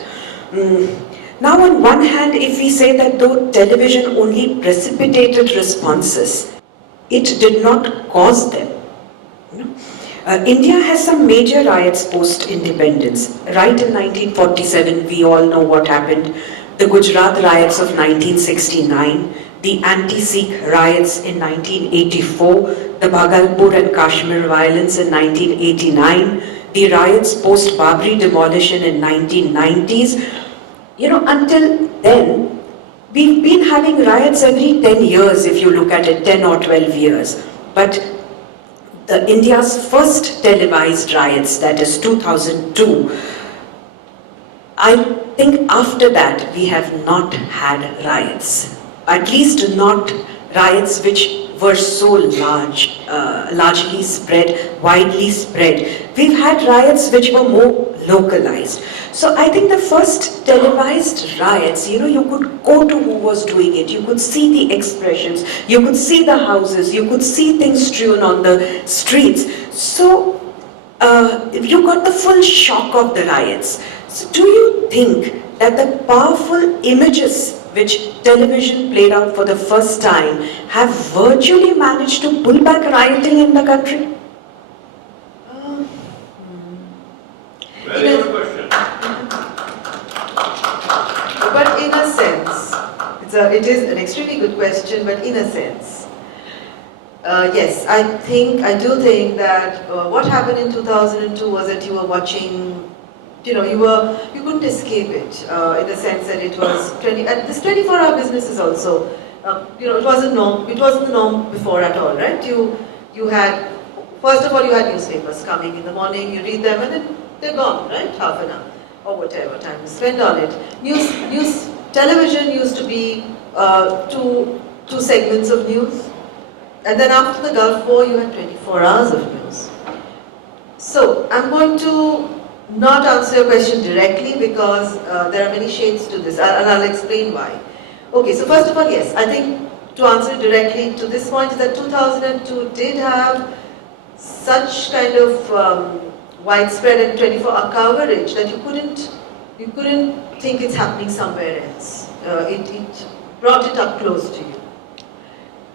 Now on one hand, if we say that though television only precipitated responses, it did not cause them. India has some major riots post-independence. Right in 1947, we all know what happened. The Gujarat riots of 1969, the anti-Sikh riots in 1984, the Bhagalpur and Kashmir violence in 1989, the riots post-Babri demolition in 1990s. You know, until then, we've been having riots every 10 years, if you look at it, 10 or 12 years. But India's first televised riots, that is 2002, I think after that we have not had riots. At least not riots which were so large, largely spread, widely spread. We've had riots which were more localized. So I think the first televised riots, you know, you could go to who was doing it, you could see the expressions, you could see the houses, you could see things strewn on the streets. So you got the full shock of the riots. So do you think that the powerful images which television played out for the first time have virtually managed to pull back rioting in the country? Very good question. But in a sense, it is an extremely good question, but in a sense, yes, I do think that what happened in 2002 was that you were watching, you know, you couldn't escape it, in the sense that it was, and this 24-hour business is also, you know, it wasn't the norm before at all, right? You had, first of all, you had newspapers coming in the morning, you read them, and then they're gone, right? Half an hour, or whatever time you spend on it. Television used to be two segments of news, and then after the Gulf War, you had 24 hours of news. So, I'm going to not answer your question directly because there are many shades to this, and I'll explain why. Okay, so first of all, yes, I think to answer directly to this point is that 2002 did have such kind of widespread and 24-hour coverage that you couldn't think it's happening somewhere else. It brought it up close to you.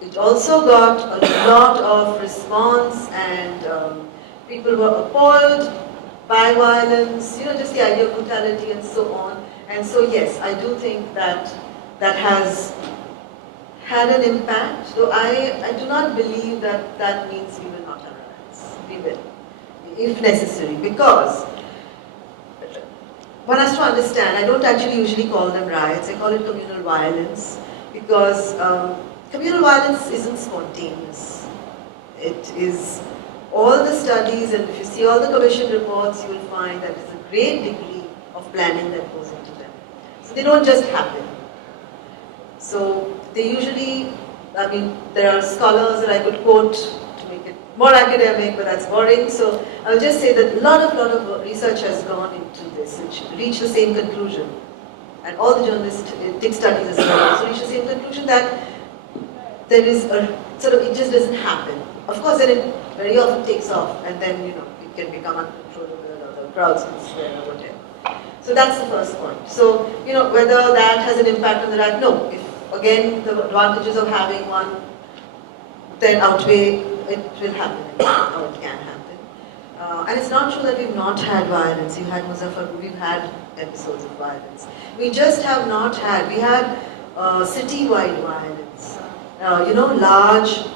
It also got a lot of response, and people were appalled by violence, just the idea of brutality and so on. And so yes, I do think that has had an impact, though I do not believe that means we will not have riots. We will, if necessary, because one has to understand, I don't actually usually call them riots, I call it communal violence, because communal violence isn't spontaneous. It is all the studies, and if you see all the commission reports, you will find that there's a great degree of planning that goes into them. So they don't just happen. So they usually, there are scholars that I could quote to make it more academic, but that's boring. So I'll just say that a lot of research has gone into this, which reached the same conclusion. And all the journalistic studies as well also reached the same conclusion that there is a sort of, it just doesn't happen. Of course, then it very often takes off, and then, it can become uncontrollable, or the crowds can swear or whatever. So that's the first point. So, whether that has an impact on the right, no. If, again, the advantages of having one then outweigh, it will happen, or it can happen. And it's not true that we've not had violence. We've had Muzaffarpur, we've had episodes of violence. We just have not had, we had city-wide violence. Large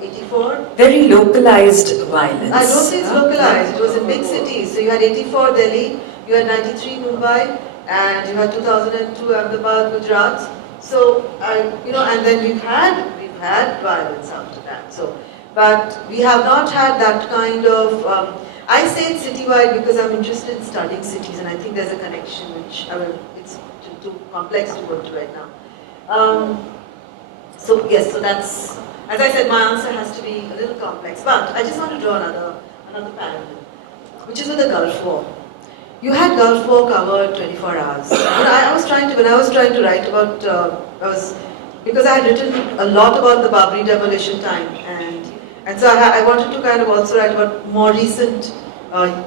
84. Very localized violence. I don't say it's localized. It was in big cities. So you had 84 Delhi, you had 93 Mumbai, and you had 2002 Ahmedabad, Gujarat. So and then we've had violence after that. So, but we have not had that kind of. I say it's citywide because I'm interested in studying cities, and I think there's a connection which it's too complex to go into right now. So yes, so that's, as I said, my answer has to be a little complex, but I just want to draw another parallel, which is with the Gulf War. You had Gulf War covered 24 hours. When I was trying to write about, because I had written a lot about the Babri demolition time, and so I wanted to kind of also write about more recent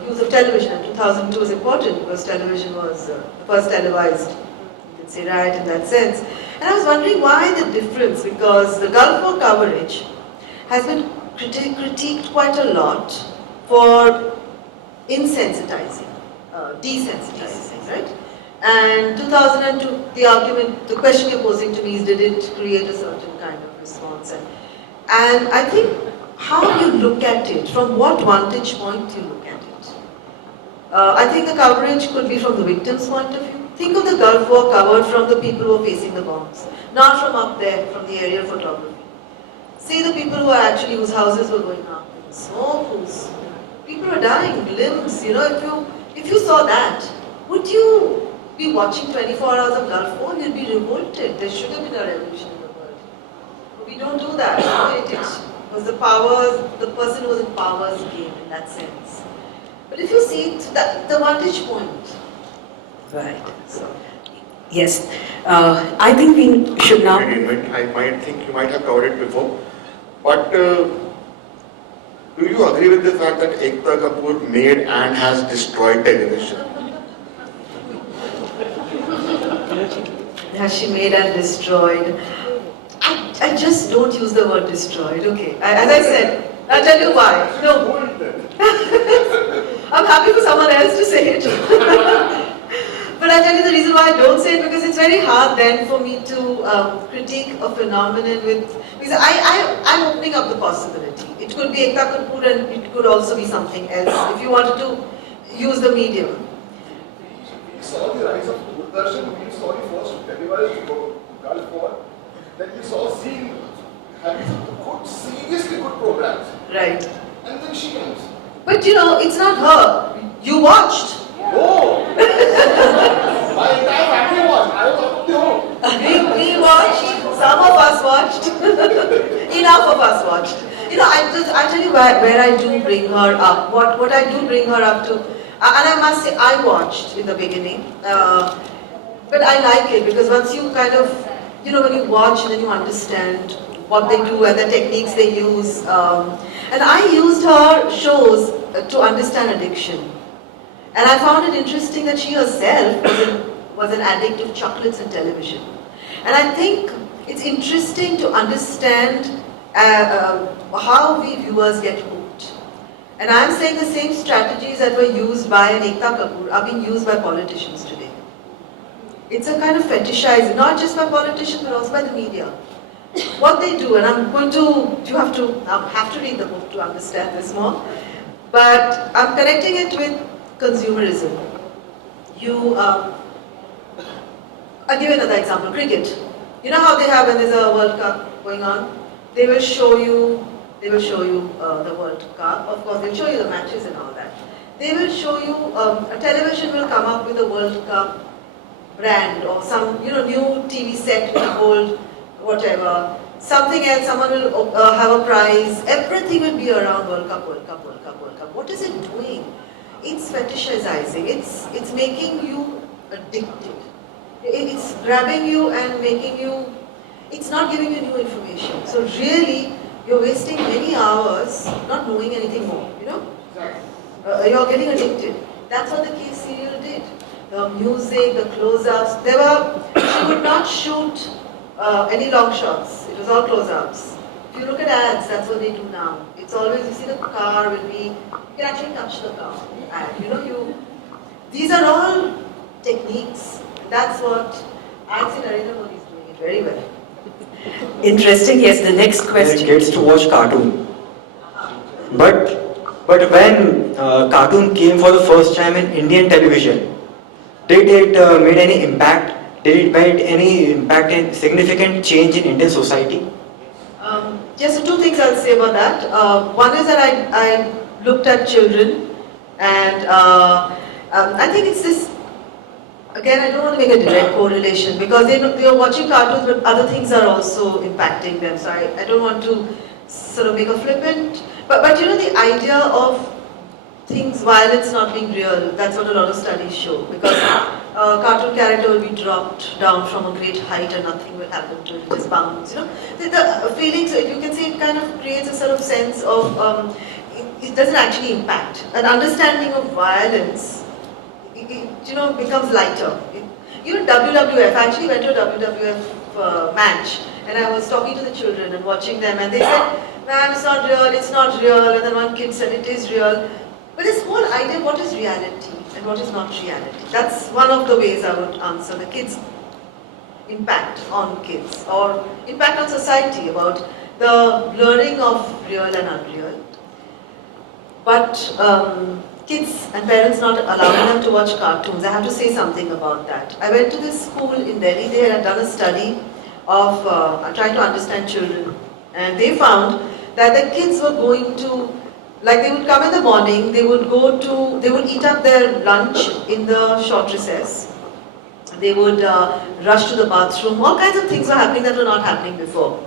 use of television, and 2002 was important because television was the first televised, you could say, riot in that sense. And I was wondering why the difference, because the Gulf War coverage has been critiqued quite a lot for insensitizing, desensitizing, right? And 2002, the question you're posing to me is, did it create a certain kind of response? And I think how you look at it, from what vantage point you look at it. I think the coverage could be from the victim's point of view. Think of the Gulf War covered from the people who are facing the bombs, not from up there, from the aerial photography. See the people whose houses were going up in smoke, people are dying, limbs, if you saw that, would you be watching 24 hours of Gulf War? You'd be revolted. There should have been a revolution in the world. But we don't do that. It was the person who was in power's game in that sense. But if you see it, the vantage point. Right. So, yes. I think we should now. I might think you might have covered it before, but do you agree with the fact that Ekta Kapoor made and has destroyed television? Has she made and destroyed? I just don't use the word destroyed, okay. As I said, I'll tell you why. No. I'm happy for someone else to say it. But I'll tell you the reason why I don't say it, because it's very hard then for me to critique a phenomenon because I'm opening up the possibility. It could be Ekta Kapoor and it could also be something else, if you wanted to use the medium. We saw the rise of Doordarshan, we saw the first televised Gulf War, then we saw having some seriously good programs. Right. And then she comes. But it's not her. You watched. No! My entire family watched. I was up at the home. We watched. Some of us watched. Enough of us watched. I tell you where I do bring her up. What I do bring her up to, and I must say I watched in the beginning, but I like it because once you kind of, when you watch and then you understand what they do and the techniques they use. And I used her shows to understand addiction. And I found it interesting that she herself was an addict of chocolates and television. And I think it's interesting to understand how we viewers get hooked. And I'm saying the same strategies that were used by an Ekta Kapoor are being used by politicians today. It's a kind of fetishizing, not just by politicians but also by the media. What they do, and I'm going to, you have to read the book to understand this more, but I'm connecting it with consumerism. I'll give you another example, cricket. You know how they have when there's a World Cup going on? They will show you the World Cup. Of course, they'll show you the matches and all that. They will show you, a television will come up with a World Cup brand or some new TV set will hold whatever. Something else, someone will have a prize. Everything will be around World Cup, World Cup, World Cup, World Cup. What is it doing? It's fetishizing. It's making you addicted. It's grabbing you and making you, it's not giving you new information. So really, you're wasting many hours not knowing anything more, You're getting addicted. That's what the case serial did. The music, the close-ups, she would not shoot any long shots. It was all close-ups. If you look at ads, that's what they do now. It's always, you see the car will be, you can actually touch the car. And these are all techniques. That's what I see Narendra Modi is doing it very well. Interesting, yes, the next question. Kids to watch cartoon. But when cartoon came for the first time in Indian television, did it made any impact? Did it made any impact in significant change in Indian society? Yes, so two things I'll say about that. One is that I looked at children, and I think it's this. Again, I don't want to make a direct correlation because they are watching cartoons, but other things are also impacting them. So I don't want to sort of make a flippant. But the idea of things, violence not being real, that's what a lot of studies show. Because a cartoon character will be dropped down from a great height and nothing will happen to it, it just bounds. The feelings, you can see it kind of creates a sort of sense of, it doesn't actually impact. An understanding of violence, it becomes lighter. Even WWF, I actually went to a WWF match and I was talking to the children and watching them and they said, man, it's not real, and then one kid said it is real. But this whole idea, what is reality and what is not reality? That's one of the ways I would answer the kids' impact on kids or impact on society about the blurring of real and unreal. But kids and parents not allowing them to watch cartoons, I have to say something about that. I went to this school in Delhi, they had done a study of trying to understand children, and they found that the kids were going to, like they would come in the morning, they would eat up their lunch in the short recess, they would rush to the bathroom, all kinds of things were happening that were not happening before.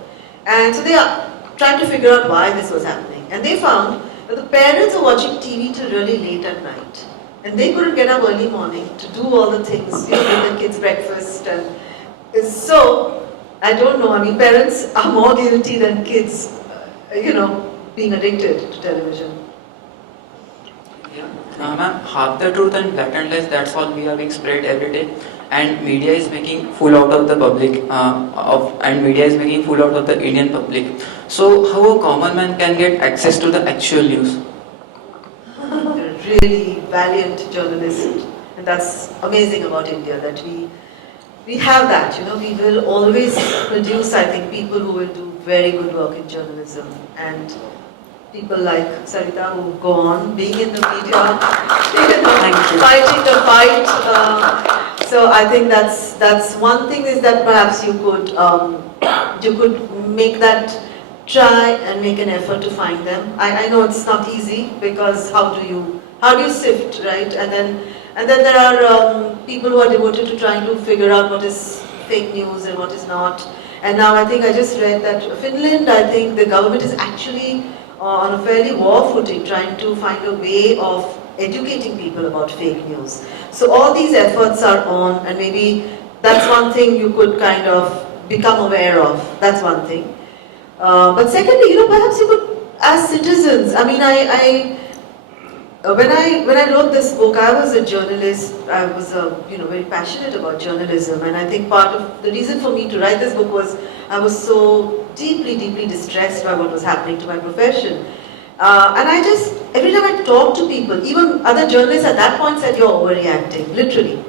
And so they are trying to figure out why this was happening, and they found but the parents are watching TV till really late at night. And they couldn't get up early morning to do all the things, make the kids breakfast. And so, I don't know, parents are more guilty than kids, being addicted to television. Ma'am, half the truth and blatant lies, that's all we are being spread every day. And media is making fool out of the public, and media is making fool out of the Indian public. So how a common man can get access to the actual news? They're really valiant journalists, and that's amazing about India, that we have that, we will always produce, I think, people who will do very good work in journalism, and people like Sarita who go on being in the media, fighting the fight. So I think that's one thing is that perhaps you could make that, try and make an effort to find them. I know it's not easy because how do you sift, right? And then there are people who are devoted to trying to figure out what is fake news and what is not. And now I think I just read that Finland, I think the government is actually on a fairly war footing trying to find a way of educating people about fake news. So all these efforts are on, and maybe that's one thing you could kind of become aware of. That's one thing. But secondly, perhaps you could, as citizens, I mean, when I wrote this book, I was a journalist. I was, very passionate about journalism, and I think part of the reason for me to write this book was I was so deeply, deeply distressed by what was happening to my profession. And I just, every time I talk to people, even other journalists at that point said, "You're overreacting," literally.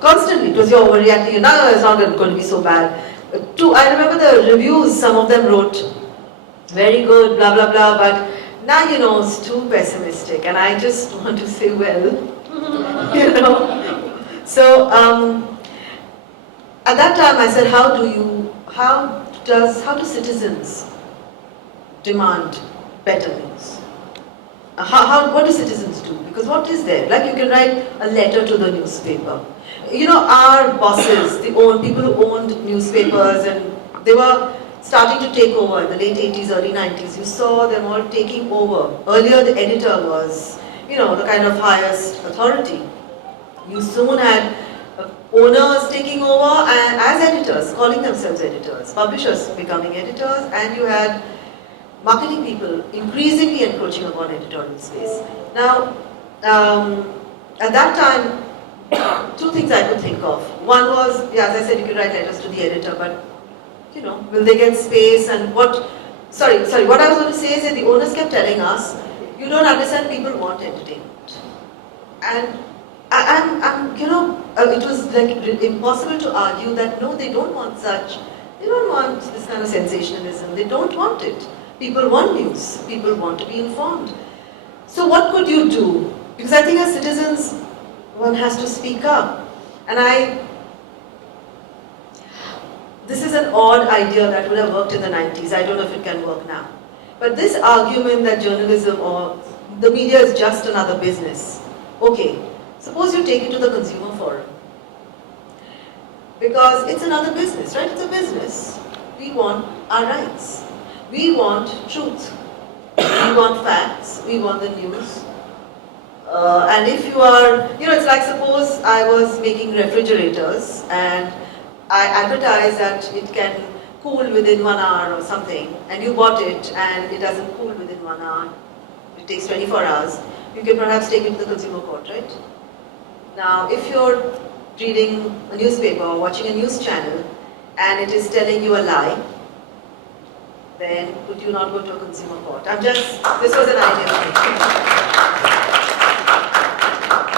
Constantly, it was, "You're overreacting, no, it's not going to be so bad." I remember the reviews, some of them wrote, "Very good, blah, blah, blah," but now, it's too pessimistic, and I just want to say, well, So, at that time I said, how do citizens demand better news? What do citizens do? Because what is there? Like, you can write a letter to the newspaper. Our bosses, people who owned newspapers, and they were starting to take over in the late 80s, early 90s. You saw them all taking over. Earlier, the editor was, the kind of highest authority. You soon had owners taking over and as editors, calling themselves editors, publishers becoming editors, and you had marketing people increasingly encroaching upon editorial space. Now, at that time, two things I could think of. One was, as I said, you could write letters to the editor, but will they get space, and what I was going to say is that the owners kept telling us, you don't understand, people want entertainment. And it was like impossible to argue that no, they don't want this kind of sensationalism, they don't want it. People want news, people want to be informed. So what could you do? Because I think as citizens, one has to speak up. And this is an odd idea that would have worked in the 90s. I don't know if it can work now. But this argument that journalism or the media is just another business. Okay, suppose you take it to the consumer forum. Because it's another business, right? It's a business. We want our rights. We want truth. We want facts. We want the news. And if you are, it's like, suppose I was making refrigerators and I advertise that it can cool within 1 hour or something, and you bought it and it doesn't cool within 1 hour, it takes 24 hours, you can perhaps take it to the consumer court, right? Now, if you're reading a newspaper or watching a news channel and it is telling you a lie, then could you not go to a consumer court? This was an idea.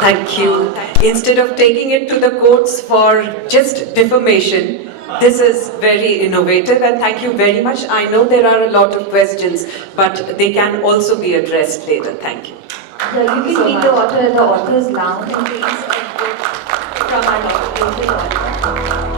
Thank you. Instead of taking it to the courts for just defamation, this is very innovative, and thank you very much. I know there are a lot of questions, but they can also be addressed later. Thank you. Yeah, you can take the water at the author's lounge and please from our local author.